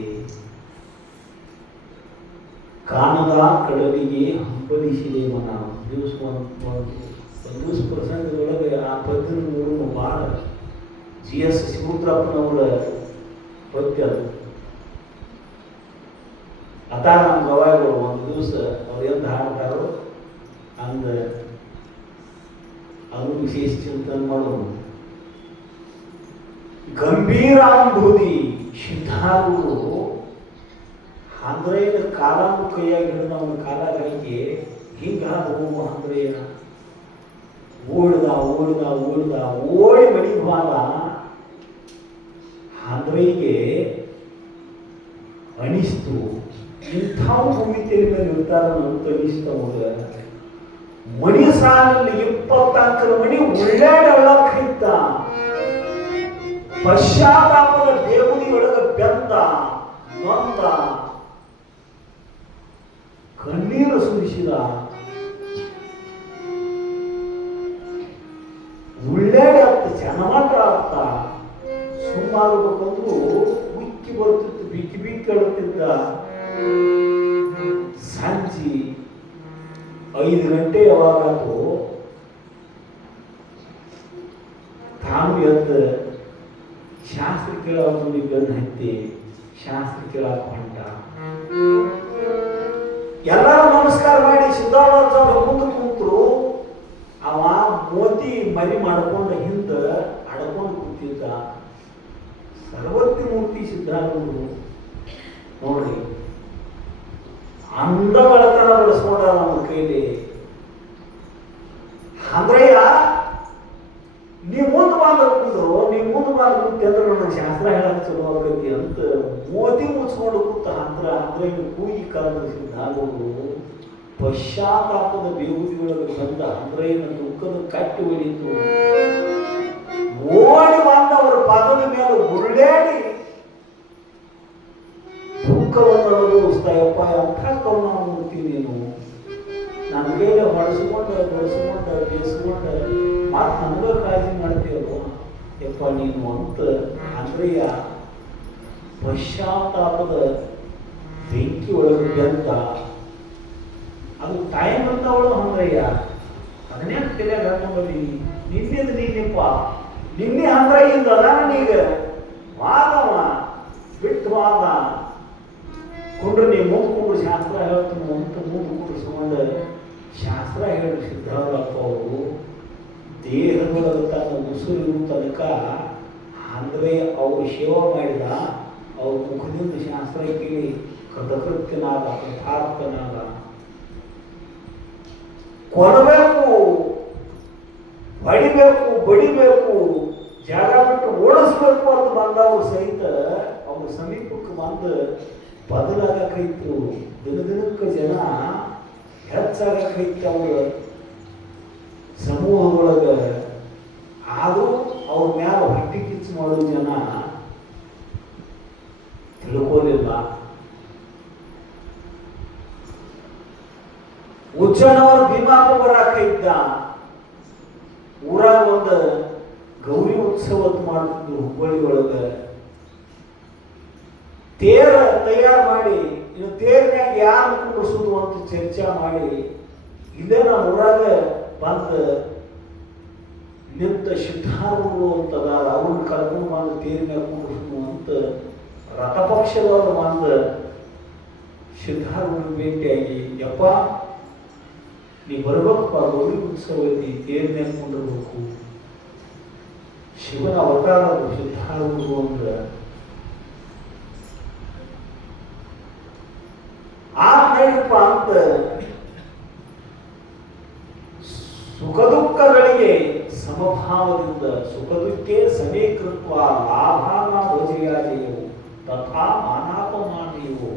ಕಾಣದ ಕಡಲಿಗೆ ಹಂಬಲಿಸಿದೆ ಮನ. ಒಂದು ದಿವಸ ಪ್ರಸಂಗದೊಳಗೆ ಆ ಪದ್ಯ ನೋಡುವ ಭಾಳ GS ಶಿವರುದ್ರಪ್ಪನವರ ಪದ್ಯ ಅದು. ಅತಾರ ನಮ್ಮ ಗವಾಯಿಗಳು ಒಂದು ದಿವಸ ಅವ್ರು ಎಂದು ಹಾಡ್ತಾರೋ ಹಂಗ ಅದು ವಿಶೇಷ ಚಿಂತನೆ ಮಾಡೋದು. ಗಂಭೀರಾನುಭೂತಿ ಸಿದ್ಧಾರೂಢರು ಅಂದ್ರಯ್ಯನ ಕಾಲನ್ನು ಕೈಯಾಗಿ ಹಿಡಿದ ಅವನ ಕಾಲಾಗ ಹಾಕಿ ಹಿಂಗ ಹೋಗುವ ಅಂದ್ರಯ್ಯನ ಓಡಿ ಮಡಿಗೆ ಬಾಲ ಅಂದ್ರಯ್ಯಗೆ ಅನಿಸ್ತು, ಇಂಥ ಭೂಮಿ ತೆರೆ ಮೇಲೆ ಇರ್ತಾರ ಅಂತ ಅನಿಸ್ತ. ಅವಾಗ ಮಣಿ ಸಾಲಲ್ಲಿ 24 ಮಣಿ ಉಳ್ಳಾಡಳ್ಳಕ್ಕಿದ್ದ. ಪಶ್ಚಾತ್ತಾಪದ ದೇಗುದಿಯೊಳಗ ಬೆಂದ ನೊಂದ ಕಣ್ಣೀರು ಸುರಿಸಿದ. ಉಳ್ಳಾಡಿ ಆಗ್ತ ಜನಮಾಟ ಆಗ್ತ ಸುಮ್ಮಾಗಬೇಕಂದ್ರು ಉಕ್ಕಿ ಬರ್ತಿತ್ತು, ಬಿಕ್ಕಿ ಬಿಕ್ಕಿ ಅಡುತ್ತಿದ್ದ. ಸಂಜೆ 5 ಗಂಟೆ ಯಾವಾಗಾದ್ರು ನಾನು ಎದ್ದು ಶಾಸ್ತ್ರ ಕೇಳೋದು ಬೆನ್ನು ಹತ್ತಿ ಶಾಸ್ತ್ರ ಕೇಳಕ್ಕೆ ಹೊಂಟ. ಎಲ್ಲರೂ ನಮಸ್ಕಾರ ಮಾಡಿ ಸಿದ್ಧಾರೂಢ ಮುಂದೆ ಕೂತರು. ಅವ ಮೋತಿ ಮರಿ ಮಾಡ್ಕೊಂಡು ಹಿಂದೆ ಅಡ್ಕೊಂಡು ಕೂತಿದ್ದ. ಸರ್ವಜ್ಞ ಮೂರ್ತಿ ಸಿದ್ಧಾರೂಢರು ನೋಡಿ ಅಂದ ಬೆಳತನ ಬೆಳೆಸ್ಕೊಂಡ ನಮ್ಮ ಕೈಲಿ. ಅಂದ್ರಯ್ಯ ನೀವು ಮುಂದೆ ಬಂದ್ರು, ನೀವು ಮುಂದೆ ಬಂದು ಕೂತಿ ಅಂದ್ರೆ ನನಗೆ ಶಾಸ್ತ್ರ ಹೇಳಕ್ ಚಲೋ ಆಗೈತಿ ಅಂತ ಮೋದಿ ಮುಚ್ಕೊಂಡು ಕೂತ ಅಂದ್ರೆ ಕೂಗಿ ಕರೆದಿದ್ದಾಗವರು ಪಶ್ಚಾತ್ತಾಪದ ಬೇಗುದಿಯೊಳಗೆ ಬಂದ ಅಂದ್ರೆ ದುಃಖದ ಕಟ್ಟಿ ಹೊಡಿತು. ಓಡಿ ಬಂದ ಅವರ ಪಾದದ ಮೇಲೆ ಗುರುಳಾಡಿ ದುಃಖವನ್ನು ಅನುಭವಿಸ್ತಾಯಪ್ಪ, ಅಂಥ ಕರುಣ ಮೂರ್ತಿ ನೀನು, ನನ್ನ ಕೈಗೆ ಬಳಸ್ಕೊಂಡು ಬೇಯಿಸ್ಕೊಂಡು ಮಾತು ನನಗ ಕಾಳಜಿ ಮಾಡ್ತೀಯಲ್ವ ಯಪ್ಪ ನೀನು ಅಂತ ಅಂದ್ರಯ್ಯ ಪಶ್ಚಾತ್ತಾಪದ ಬೆಂಕಿ ಒಳಗೆ ಬೆಂತ. ಅದು ಟೈಮ್ ಅಂತ ಅವಳು ಅಂದ್ರಯ್ಯ ಅದನ್ನೇ ತಲೆಯಾಗ ಹಾಕೊಂಡ್ಬಂದೀನಿ. ನಿನ್ನೆದು ನೀನಪ್ಪ ನಿನ್ನೆ ಅಂದ್ರಯ್ಯಿಂದ ನನಗ ವಾದವ ಬಿಟ್ಟು ವಾದ ಕೊಂಡ್ರೆ ನೀವು ಮುಂದೆ ಕೊಂಡು ಶಾಸ್ತ್ರ ಹೇಳ್ತೀನಿ ಅಂತ ಮುಂದೆ ಕೂಡಿಸ್ಕೊಂಡು ಶಾಸ್ತ್ರ ಹೇಳಿ ಸಿದ್ಧಾರೂಢಪ್ಪ ಅವರು ದೇಹದೊಳಗೆ ತನ್ನ ಉಸಿರು ತನಕ ಅಂದ್ರೆ ಅವರು ಸೇವಾ ಮಾಡಿದ. ಅವ್ರ ಮುಖದಿಂದ ಶಾಸ್ತ್ರ ಕೇಳಿ ಕೃತಕೃತ್ಯನಾದ ಕೃತಾರ್ಥನಾದ. ಕೊಡಬೇಕು, ಹೊಡಿಬೇಕು, ಬಡಿಬೇಕು, ಜಾಗ ಬಿಟ್ಟು ಓಡಿಸ್ಬೇಕು ಅಂತ ಬಂದವರು ಸಹಿತ ಅವ್ರ ಸಮೀಪಕ್ಕೆ ಬಂದು ಬದಲಾಗಕೈತು. ದಿನಕ್ಕೆ ಜನ ಹೆಚ್ಚಾಗಕೈತಿ ಅವ್ರ ಸಮೂಹದೊಳಗೆ. ಆದರೂ ಅವ್ರ ಮ್ಯಾಲ ಹೊಟ್ಟಿ ಕಿಚ್ಚು ಮಾಡೋ ಜನ ತಿಳ್ಕೋಲಿಲ್ಲ. ಉಜ್ಜನವರು ಭೀಮಾಪ ಬರಾಕೈದ್ದ. ಊರಾಗ ಒಂದು ಗೌರಿ ಉತ್ಸವತ್ ಮಾಡ್ತಿದ್ರು ಹುಬ್ಬಳ್ಳಿ ಒಳಗೆ. ತೇರ ತಯಾರು ಮಾಡಿ ಇನ್ನು ತೇರಿನಾಗ ಯಾರು ಕುಂಡಿಸೋದು ಅಂತ ಚರ್ಚೆ ಮಾಡಿ ಇಲ್ಲೇ ನಮ್ಮ ಊರಾಗ ಬಂದ ನಿಂತ ಸಿದ್ಧಾರೂಢರು ಅಂತದಾರ ಅವ್ರನ್ನ ಕರ್ಕೊಂಡು ಬಂದು ತೇರಿನಾಗ ಕುಂಡಿಸೋದು ಅಂತ ರಥಪಕ್ಷದವರು ಬಂದ ಸಿದ್ಧಾರೂಢರು ಭೇಟಿಯಾಗಿ ಯಪ್ಪ ನೀ ಬರ್ಬೇಕಪ್ಪ, ಗೌರಿ ಉತ್ಸವ ಐತಿ, ತೇರಿನಾಗ ಕುಂಡಿರ್ಬೇಕು, ಶಿವನ ಅವತಾರ ಸಿದ್ಧಾರೂಢರು ಅಂದ್ರೆ ಆ ನೈರಪ್ಪ ಅಂತ ಸುಖ ದುಃಖಗಳಿಗೆ ಸಮಭಾವದಿಂದ ಸುಖ ದುಃಖೇ ಸಮೀಕೃತ್ವ ಲಾಭಾನ ಭಜಯಾಜಯವು ತಥಾ ಮಾನಾಪಮಾನಯವು.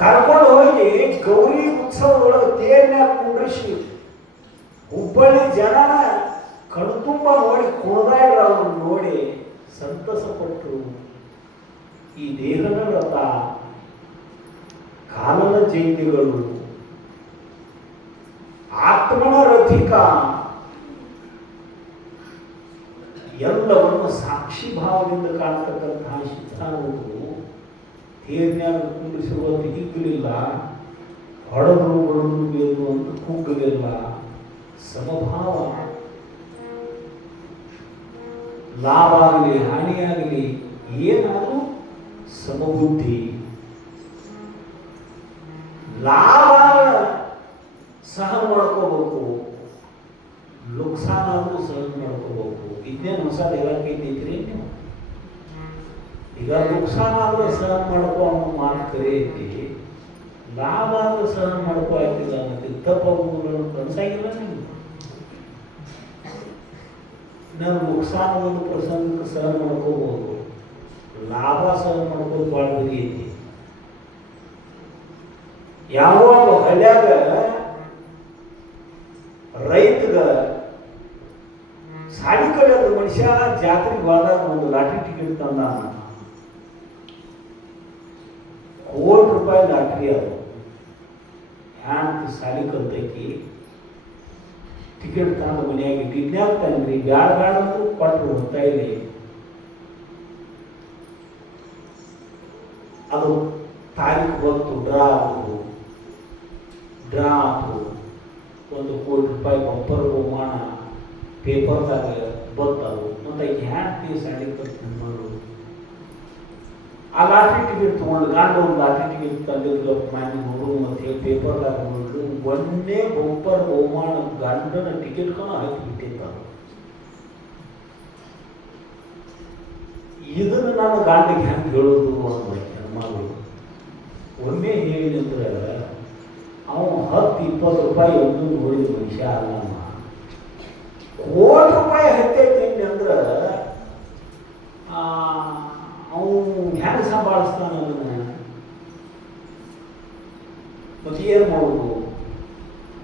ಕರ್ಕೊಂಡು ಹೋಗಿ ಗೌರಿ ಉತ್ಸವದೊಳಗೆ ತೇರಿನಾಗ ಕುಂಡ್ರಿಸಿ ಹುಬ್ಬಳ್ಳಿ ಜನನ ಕಣ್ತುಂಬ ನೋಡಿ ಕುಣಿದಾಡ್ರ ಅವ್ರನ್ನ ನೋಡಿ ಸಂತಸಪಟ್ಟರು. ಈ ದೇಹದ ರಥ, ಕಾಲದ ಜೈತಿಗಳು, ಆತ್ಮನ ರಥಿಕ ಎಲ್ಲವನ್ನು ಸಾಕ್ಷಿ ಭಾವದಿಂದ ಕಾಣ್ತಕ್ಕಂತಹ ಸಿದ್ಧಾರೂಢರು ತೇರಿನಾಗ ಕುಂಡಿಸಿರುವಂತ ಹಿಗ್ಗಲಿಲ್ಲ, ಹೊಡೆದು ಬಡದು ಬೇದು ಅಂತ ಕುಗ್ಗಲಿಲ್ಲ. ಸಮಭಾವ, ಲಾಭ ಆಗಲಿ ಹಾನಿಯಾಗಲಿ ಏನಾದರೂ ಸಮಬುದ್ಧಿ. ಲಾಭ ಸಹನ ಮಾಡ್ಕೋಬೇಕು, ಲುಕ್ಸಾನ ಆದ್ರೂ ಸಹನ ಮಾಡ್ಕೋಬೇಕು. ಇದನ್ನೇನು ಹೊಸ ಹೇಳಕ್ಕೈತೈತ್ರಿ ನೀವು? ಈಗ ಲುಕ್ಸಾನ ಆದ್ರೂ ಸಹನ ಮಾಡ್ಕೋ ಅನ್ನೋ ಮಾತು ಕರೆ ಐತಿ, ಲಾಭ ಆದ್ರೂ ಸಹನ ಮಾಡ್ಕೋ ಆಗ್ತಿಲ್ಲ ಮತ್ತೆ ತಪ್ಪು ಕನಸಾಗಿಲ್ಲ ನಿಮ್ಗೆ. ನಾನು ಲುಕ್ಸಾನ ಒಂದು ಪ್ರಸಂಗಕ್ಕೆ ಸಹನ ಮಾಡ್ಕೋಬಹುದು, ಲಾಭ ಸಹನ ಮಾಡ್ಕೋದು ಭಾಳ ಬರೀ ಐತಿ. ಯಾವಾಗ ಹಳ್ಯಾಗ ರೈತಗ ಸಾಡಿ ಕಲಿಯೋದು ಮನುಷ್ಯ ಜಾತ್ರೆಗೆ ಹೋದಾಗ ಒಂದು ಲಾಟ್ರಿ ಟಿಕೆಟ್ ತಂದ, ₹1,00,00,000 ಲಾಟ್ರಿ. ಅದು ಹ್ಯಾಂತ ಸಾಲಿ ಕಲ್ತೈತಿ, ಟಿಕೆಟ್ ತಂದು ಮನೆಯಾಗಿ ಕಿಡ್ನ್ಯಾಪ್ ತಂದ್ರಿ, ಬ್ಯಾಡ ಅಂತೂ ಕೊಟ್ಟರು ಹೋಗ್ತಾ ಇಲ್ಲಿ. ಅದು ತಾರೀಕು ಬಂತು, ಡ್ರಾ ಆಗೋದು, ಡ್ರಾ ಆಯ್ತು, ₹1,00,00,000 ಬಂಪರ್ ಬಹುಮಾನ ಪೇಪರ್ದಾಗ ಬರ್ತಾವು ಮತ್ತು ಹ್ಯಾಂಗೆ ಸಣ್ಣ ಮಾಡೋದು ಆ ಲಾಟ್ರಿ ಟಿಕೆಟ್ ತೊಗೊಂಡು ಗಂಡ ಒಂದು ಲಾಟ್ರಿ ಟಿಕೆಟ್ ತಂದಿದ್ದು ಮನೆ ನೋಡು ಮತ್ತು ಹೇಳಿ ಪೇಪರ್ದಾಗ ನೋಡಿದ್ರು ಒಂದೇ ಬಂಪರ್ ಬಹುಮಾನ ಗಂಡನ ಟಿಕೆಟ್ಗಳನ್ನ ಹಾಕಿಬಿಟ್ಟಿರ್ತಾರೆ. ಇದನ್ನು ನಾನು ಗಂಡಿಗೆ ಹೆಂಗೆ ಹೇಳೋದು ಅಂತ ಹೆಣ್ಮಗಳು ಒಮ್ಮೆ ಹೇಳಿದ್ರೆ ಅವನು 10-20 ರೂಪಾಯಿ ಒಂದು ನೋಡಿದ ಮನುಷ್ಯ ಅಲ್ಲಮ್ಮ. ಕೋಟಿ ರೂಪಾಯಿ ಹತ್ತೈತಿ ಅಂದ್ರೆ ಅವನು ಹೆಂಗೆ ಸಂಭಾಳಿಸ್ತಾನ ಅದನ್ನ ಮತ್ತೆ ಏನು ಮಾಡೋದು?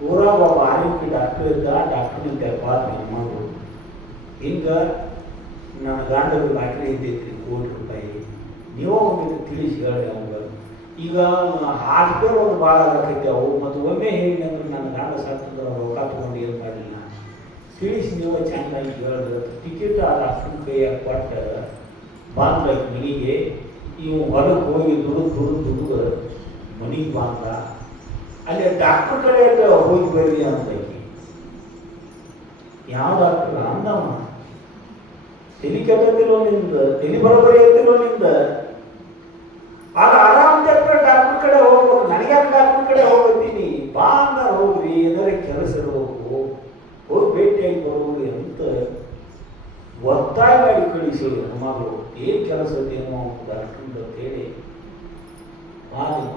ಊರಾಗ ಒಬ್ಬ ಆರೋಗ್ಯ ಡಾಕ್ಟರ್ ಇದ್ದ, ಡಾಕ್ಟರ್ನಿಂದ ಭಾಳ ಹೆಣ್ಮಗಳು ಹಿಂಗೆ ನನ್ನ ಗಂಡಗೆ ಲಾಟ್ರಿ ಇದ್ದೈತಿ ಕೋಟಿ ರೂಪಾಯಿ, ನೀವೋ ಒಂದು ತಿಳಿಸಿ ಹೇಳಿ ಅವಾಗ. ಈಗ ಹಾಸ್ಪಿಟಲ್ ಒಂದು ಭಾಳ ಆಗತೈತಿ ಅವು ಮತ್ತು ಒಮ್ಮೆ ಹೇಳಿ ಅಂದ್ರೆ ನನ್ನ ಗಂಡ ಸತ್ತಂದ್ರೆ ರೊಕ್ಕ ತೊಗೊಂಡು ಏನು ಮಾಡಲಿಲ್ಲ ತಿಳಿಸಿ ನೀವು ಚೆನ್ನಾಗಿ ಹೇಳಿದ್ರೆ ಟಿಕೆಟ್ ಆ ಡಾಕ್ಟರ್ ಕೈಯಾಗ ಕೊಟ್ಟು ಬಂದ ಮನೆಗೆ ಇವು ಹೊಲಕ್ಕೆ ಹೋಗಿ ದುಡಿದು ಮನೆಗೆ ಬಂದ. ಅಲ್ಲಿ ಡಾಕ್ಟರ್ ಕಡೆ ಹೋಗಿ ಬರ್ರಿ ಅಂತೈತಿ. ಯಾವ ಡಾಕ್ಟರ್ ಅಂದವ ತಲೆ ಕೆಟ್ಟಿರೋ ನಿಂದ, ತಲೆ ಬರೋಬರಿ ಐತಿರೋ ನಿಂದ, ಆಗ ಆರಾಮ್ ಡಾಕ್ಟರ್ ಕಡೆ ಹೋಗ್ಬೇಕು, ನನಗೆ ಡಾಕ್ಟರ್ ಕಡೆ ಹೋಗ್ತೀನಿ ಬಾ ಅಂದ ಹೋಗ್ರಿ, ಏನಾರ ಕೆಲಸ ಇರಬೇಕು ಹೋಗಿ ಭೇಟಿಯಾಗಿ ಬರೋದು ಅಂತ ಒತ್ತಾಯ ಮಾಡಿ ಕಳಿಸಿ ಮಗಳು. ಏನು ಕೆಲಸ ಏನೋ ಡಾಕ್ಟರ್ ಅಂತೇಳಿ ಮಾಧ್ಯಮ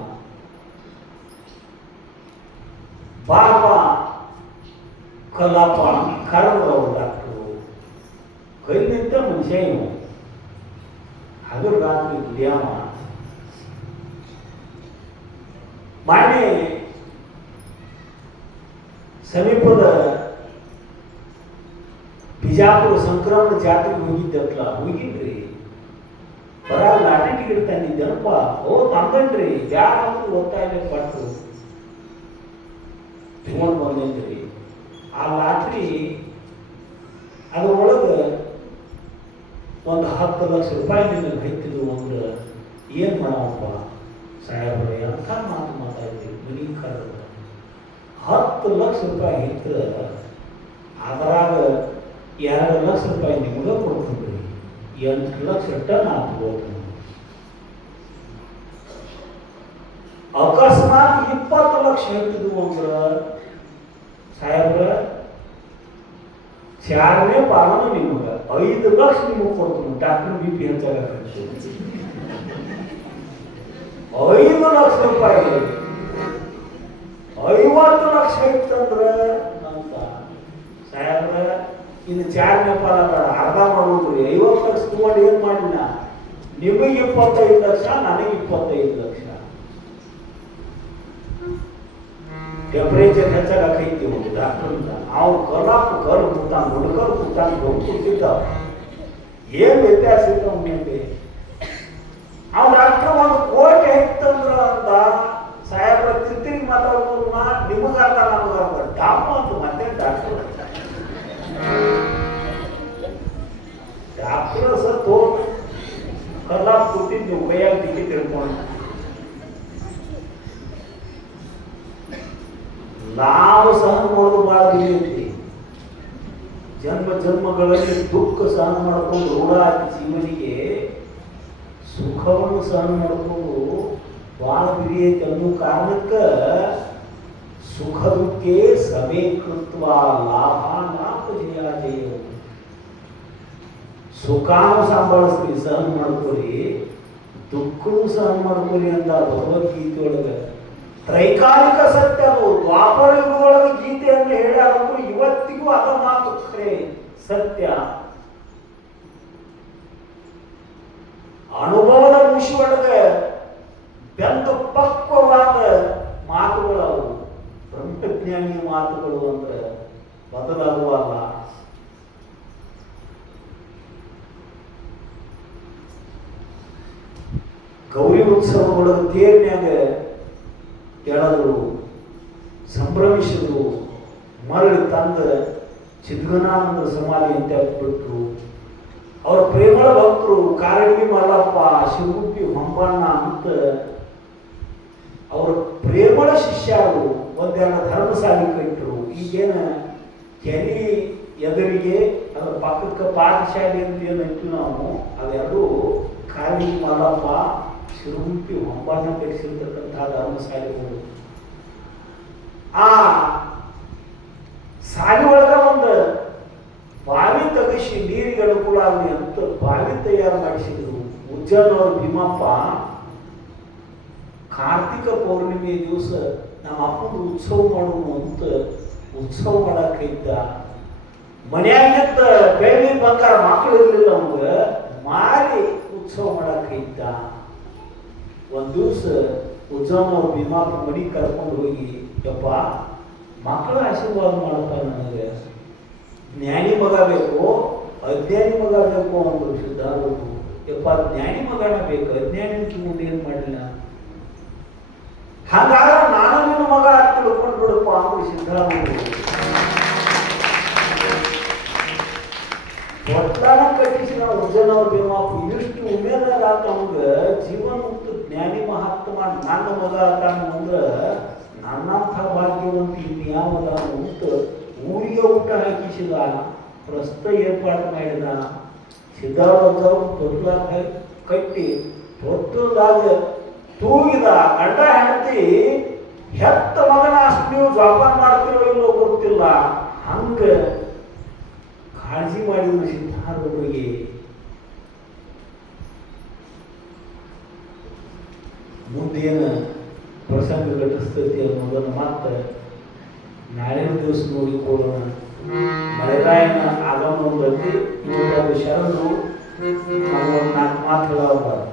ಬಾಬಾ ಕಲಾಪ ಕರೆದವರು ಡಾಕ್ಟರು ಕೈ ನಿಂತ ಮನುಷ್ಯ ಇವು ಹಗಲು ರಾತ್ರಿ ದುಡಿಯಾಮ. ಮೊನ್ನೆ ಸಮೀಪದ ಬಿಜಾಪುರ ಸಂಕ್ರಮಣ ಜಾತ್ರೆಗೆ ಹೋಗಿದ್ದಲ್ಲ, ಹೋಗಿನ್ರಿ. ಬರ ಲಾಟ್ರಿ ಟಿಕೆಟ್ ತಂದಿದ್ದನಪ್ಪ. ಓ ತಂದನ್ರಿ, ಯಾರು ಒತ್ತಾಯ ಪಟ್ಟು ತಗೊಂಡು ಬಂದೇನ್ರಿ. ಆ ಲಾಟ್ರಿ ಅದ್ರೊಳಗೆ ಒಂದು 10 ಲಕ್ಷ ರೂಪಾಯಿ ನಿಮಗೆ ಹೈತಿದ್ರು ಅಂದ್ರೆ ಏನು ಮಾಡಪ್ಪ ಸಾಹೇಬ್ರೆ ಅಂತ ಮಾತಾಡಿದ್ರಿ. ಮನೆಗೆ ಕರೆದ 10 ಲಕ್ಷ ರೂಪಾಯಿ ಇದ್ರೆ ಅದರಾಗ 2 ಲಕ್ಷ ರೂಪಾಯಿ ನಿಮಗೆ ಕೊಡ್ತೀನಿ, 8 ಲಕ್ಷ ಟನ್ ಹಾಕ್ಬೋದು. ಅಕಸ್ಮಾತ್ 20 ಲಕ್ಷ ಹೇಳ್ತಿದ್ವು ಅಂದ್ರೆ ಸಾಹೇಬ್ರ 4ನೇ ಪಾಲನ ನಿಮಗೆ 5 ಲಕ್ಷ ನಿಮಗೆ ಕೊಡ್ತೀನಿ. ಡಾಕ್ಟರ್ ಬಿ ಪಿ ಹೆಚ್ಚಾಗತ್ತೆ 5 ಲಕ್ಷ ರೂಪಾಯಿ 50 ಲಕ್ಷ ಇತ್ತಂದ್ರೆ ಅಂತ ಸಾಹೇಬ್ರ ಇನ್ನು 4ನೇ ಪಾಲ ಬೇಡ, ಅರ್ಧ ಮಾಡ್ಬಿಡ್ರಿ. 50 ಲಕ್ಷ ತಗೊಂಡು ಏನು ಮಾಡಿಲ್ಲ, ನಿಮಗೆ 25 ಲಕ್ಷ, ನನಗೆ 25 ಲಕ್ಷ. ಟೆಂಪರೇಚರ್ ಹೆಚ್ಚಾಗೈತಿ ಒಂದು ಡಾಕ್ಟರ್ನಿಂದ. ಅವ್ನು ಕರು ಕೂತಾನ, ಹುಡುಗರು ಕೂತಾನ, ಕೂತಿದ್ದ ಏನು ವ್ಯತ್ಯಾಸ ಇತ್ತು ಅವನಿಗೆ. ಅವ್ನು ಡಾಕ್ಟರ್ ಒಂದು ಕೋಟಿ ಇತ್ತಂದ್ರ ಅಂತ ಸಾಹೇಬ್ರ ತಿರ್ತಿಗೆ ಮಾತಾಡೋದು ನಿಮಗಾರ್ದ ನಮಗಾರ್ದ ಡಾಪ ಅಂತ ಮತ್ತೆ ಡಾಕ್ಟರ್ ಡಾಕ್ಟರ್ ಸತ್ತು ಕರ್ನಾಟಕ ಕೂತಿದ್ದು ನೀವು ಕೈಯಾಗ ಟಿಕೆಟ್ ಹಿಡ್ಕೊಂಡು ನಾವು ಸಹನ ಮಾಡೋದು ಭಾಳ ಐತಿ. ಜನ್ಮಗಳಲ್ಲಿ ದುಃಖ ಸಹನ ಮಾಡ್ಕೊಂಡು ರೂಢ ಆಗಿ ಜೀವನಿಗೆ ಸುಖವನ್ನು ಸಹನ ಮಾಡ್ಕೊಂಡು ಭಾಳ ಬಿರಿ ಐತಿ ಅನ್ನೋ ಕಾರಣಕ್ಕೆ ಸುಖ ದುಃಖೇ ಸಮೀಕೃತ್ವ ಲಾಭ ಲಾಭ ಜಯ ಜಯ. ಸುಖಾನು ಸಂಭಾಳಿಸ್ರಿ, ಸಹನ ಮಾಡ್ಕೊರಿ, ದುಃಖನೂ ಸಹನ ಮಾಡ್ಕೊರಿ ಅಂತ ಭಗವದ್ಗೀತೆ ಒಳಗೆ ತ್ರೈಕಾಲಿಕ ಸತ್ಯ. ಅದು ದ್ವಾಪರ ಯುಗದೊಳಗೆ ಗೀತೆಯನ್ನು ಹೇಳಾದ್ರು ಇವತ್ತಿಗೂ ಅದ ಮಾತು ಖರೆ ಸತ್ಯ. ಅನುಭವದ ಮುಷಿ ಒಳಗೆ ಬೆಂದು ಪಕ್ವವಾದ ಮಾತುಗಳು, ಬ್ರಹ್ಮಜ್ಞಾನಿಯ ಮಾತುಗಳು ಅಂದ್ರೆ ಬದಲಾಗುವಲ್ಲ. ಗೌರಿ ಉತ್ಸವದೊಳಗೆ ತೇರ್ನ್ಯಾಗ ಎಳೆದ್ರು, ಸಂಭ್ರಮಿಸಿದ್ರು, ಮರಳಿ ತಂದ ಚಿದ್ಗನಾನಂದ ಸಮಾಧಿ ಅಂತ ಬಿಟ್ಟರು. ಅವ್ರ ಪ್ರೇಮಳ ಭಕ್ತರು ಕಾರಡ್ಗಿ ಮಲ್ಲಪ್ಪ, ಶಿವಗುಪ್ಪಿ ಹೊಂಬಣ್ಣ ಅಂತ ಅವ್ರ ಪ್ರೇಮಳ ಶಿಷ್ಯರು ಒಂದೆರಡು ಧರ್ಮಶಾಲೆ ಕಟ್ಟರು. ಈಗೇನ ಕೆರಿ ಎದುರಿಗೆ ಅದರ ಪಕ್ಕಕ್ಕೆ ಪಾಠಶಾಲೆ ಅಂತ ಏನಂತೀವಿ ನಾವು, ಅವೆರಡು ಕಾಳಿ ಮಲ್ಲಮ್ಮ ಶಿರುಂಪಿ ಹೊಂಬಾನ ಕಟ್ಟಿಸಿರ್ತಕ್ಕಂತಹ ಧರ್ಮಶಾಲೆಗಳು. ಆ ಶಾಲೆ ಒಳಗ ಒಂದು ಬಾವಿ ತೆಗಿಸಿ ನೀರಿಗೆ ಅನುಕೂಲ ಆಗಲಿ ಅಂತ ಬಾವಿ ತಯಾರು ಮಾಡಿಸಿದ್ರು. ಉಜ್ಜನವರು ಭೀಮಪ್ಪ ಕಾರ್ತಿಕ ಪೌರ್ಣಿಮೆ ದಿವಸ ನಮ್ಮ ಅಪ್ಪನ ಉತ್ಸವ ಮಾಡೋಣ ಅಂತ ಉತ್ಸವ ಮಾಡಕ್ಕಿದ್ದ. ಮನೆಯಾಗಿದ್ದ ಬೆಳ್ಳಿ ಬಂಗಾರ ಮಕ್ಕಳು ಇರಲಿಲ್ಲ, ಅವಂಗ ಮಾರಿ ಉತ್ಸವ ಮಾಡಕ್ಕಿದ್ದ. ಒಂದ್ ದಿವಸ ಉಜ್ಜನವ್ರ ಭೀಮಪ್ಪ ಮನಿ ಕರ್ಕೊಂಡು ಹೋಗಿ, ಯಪ್ಪ ಮಕ್ಕಳ ಆಶೀರ್ವಾದ ಮಾಡಪ್ಪ, ನನಗೆ ಜ್ಞಾನಿ ಮಗ ಬೇಕು ಅಜ್ಞಾನಿ ಮಗ ಬೇಕು ಅಂದ್ರು ಸಿದ್ಧಾರೂಢರು. ಯಪ್ಪ ಜ್ಞಾನಿ ಮಗನ ಬೇಕು, ಅಜ್ಞಾನಿ ಮುಂದೆ ಏನ್ ಮಾಡಿಲ್ಲ, ಹಾಗಾದ್ರೆ ನಾನು ನಿನ್ನ ಮಗ ತಿಳ್ಕೊಂಡು ಬಿಡಪ್ಪ ಅಂದ್ರು ಸಿದ್ಧಾರೂಢರು. ಒಟ್ಟಾನ ಕಟ್ಟಿಸಿ ನಾವು ಉಜ್ಜನವ್ರ ಭೀಮಪ್ಪ ಇಷ್ಟು ಉಮೇದಾರ ಆತ ಅವಂಗ ಜೀವನ ಮುಕ್ತ ಜ್ಞಾನಿ ಮಹಾತ್ಮ ನನ್ನ ಮಗ ಆತಾನು ಅಂದ್ರ ನನ್ನಂಥ ಭಾಗ್ಯವಂತ ಇನ್ಯಾವದ ಅಂತ ಊರಿಗೆ ಊಟ ಹಾಕಿಸಿದ, ಪ್ರಸ್ತ ಏರ್ಪಾಡು ಮಾಡಿದ. ಸಿದ್ಧಾರೂಢ ತೊಟ್ಲಾಗ ಕಟ್ಟಿ ತೊಟ್ಟದಾಗ ತೂಗಿದ. ಗಂಡ ಹೆಂಡತಿ ಹೆತ್ತ ಮಗನ ಅಷ್ಟು ನೀವು ಜೋಪಾನ ಮಾಡ್ತಿರೋ ಇಲ್ಲೋ ಗೊತ್ತಿಲ್ಲ, ಹಂಗ ಕಾಳಜಿ ಮಾಡಿದ ಸಿದ್ಧಾರೂಢರಿಗೆ. ಮುಂದೇನು ಪ್ರಸಂಗ ಘಟಿಸ್ತೈತಿ ಅನ್ನೋದನ್ನು ಮಾತ್ರ ನಾಳೆ ದಿವಸ ನೋಡಿಕೊಳ್ಳೋಣ. ಮಳೆರಾಯನ ಆಗಮನ ಒಂದೈತಿ, ಇವತ್ತು ಶರಣರು ನಾವು ಒಂದು 4 ಮಾತು ಹೇಳಬಾರ್ದು.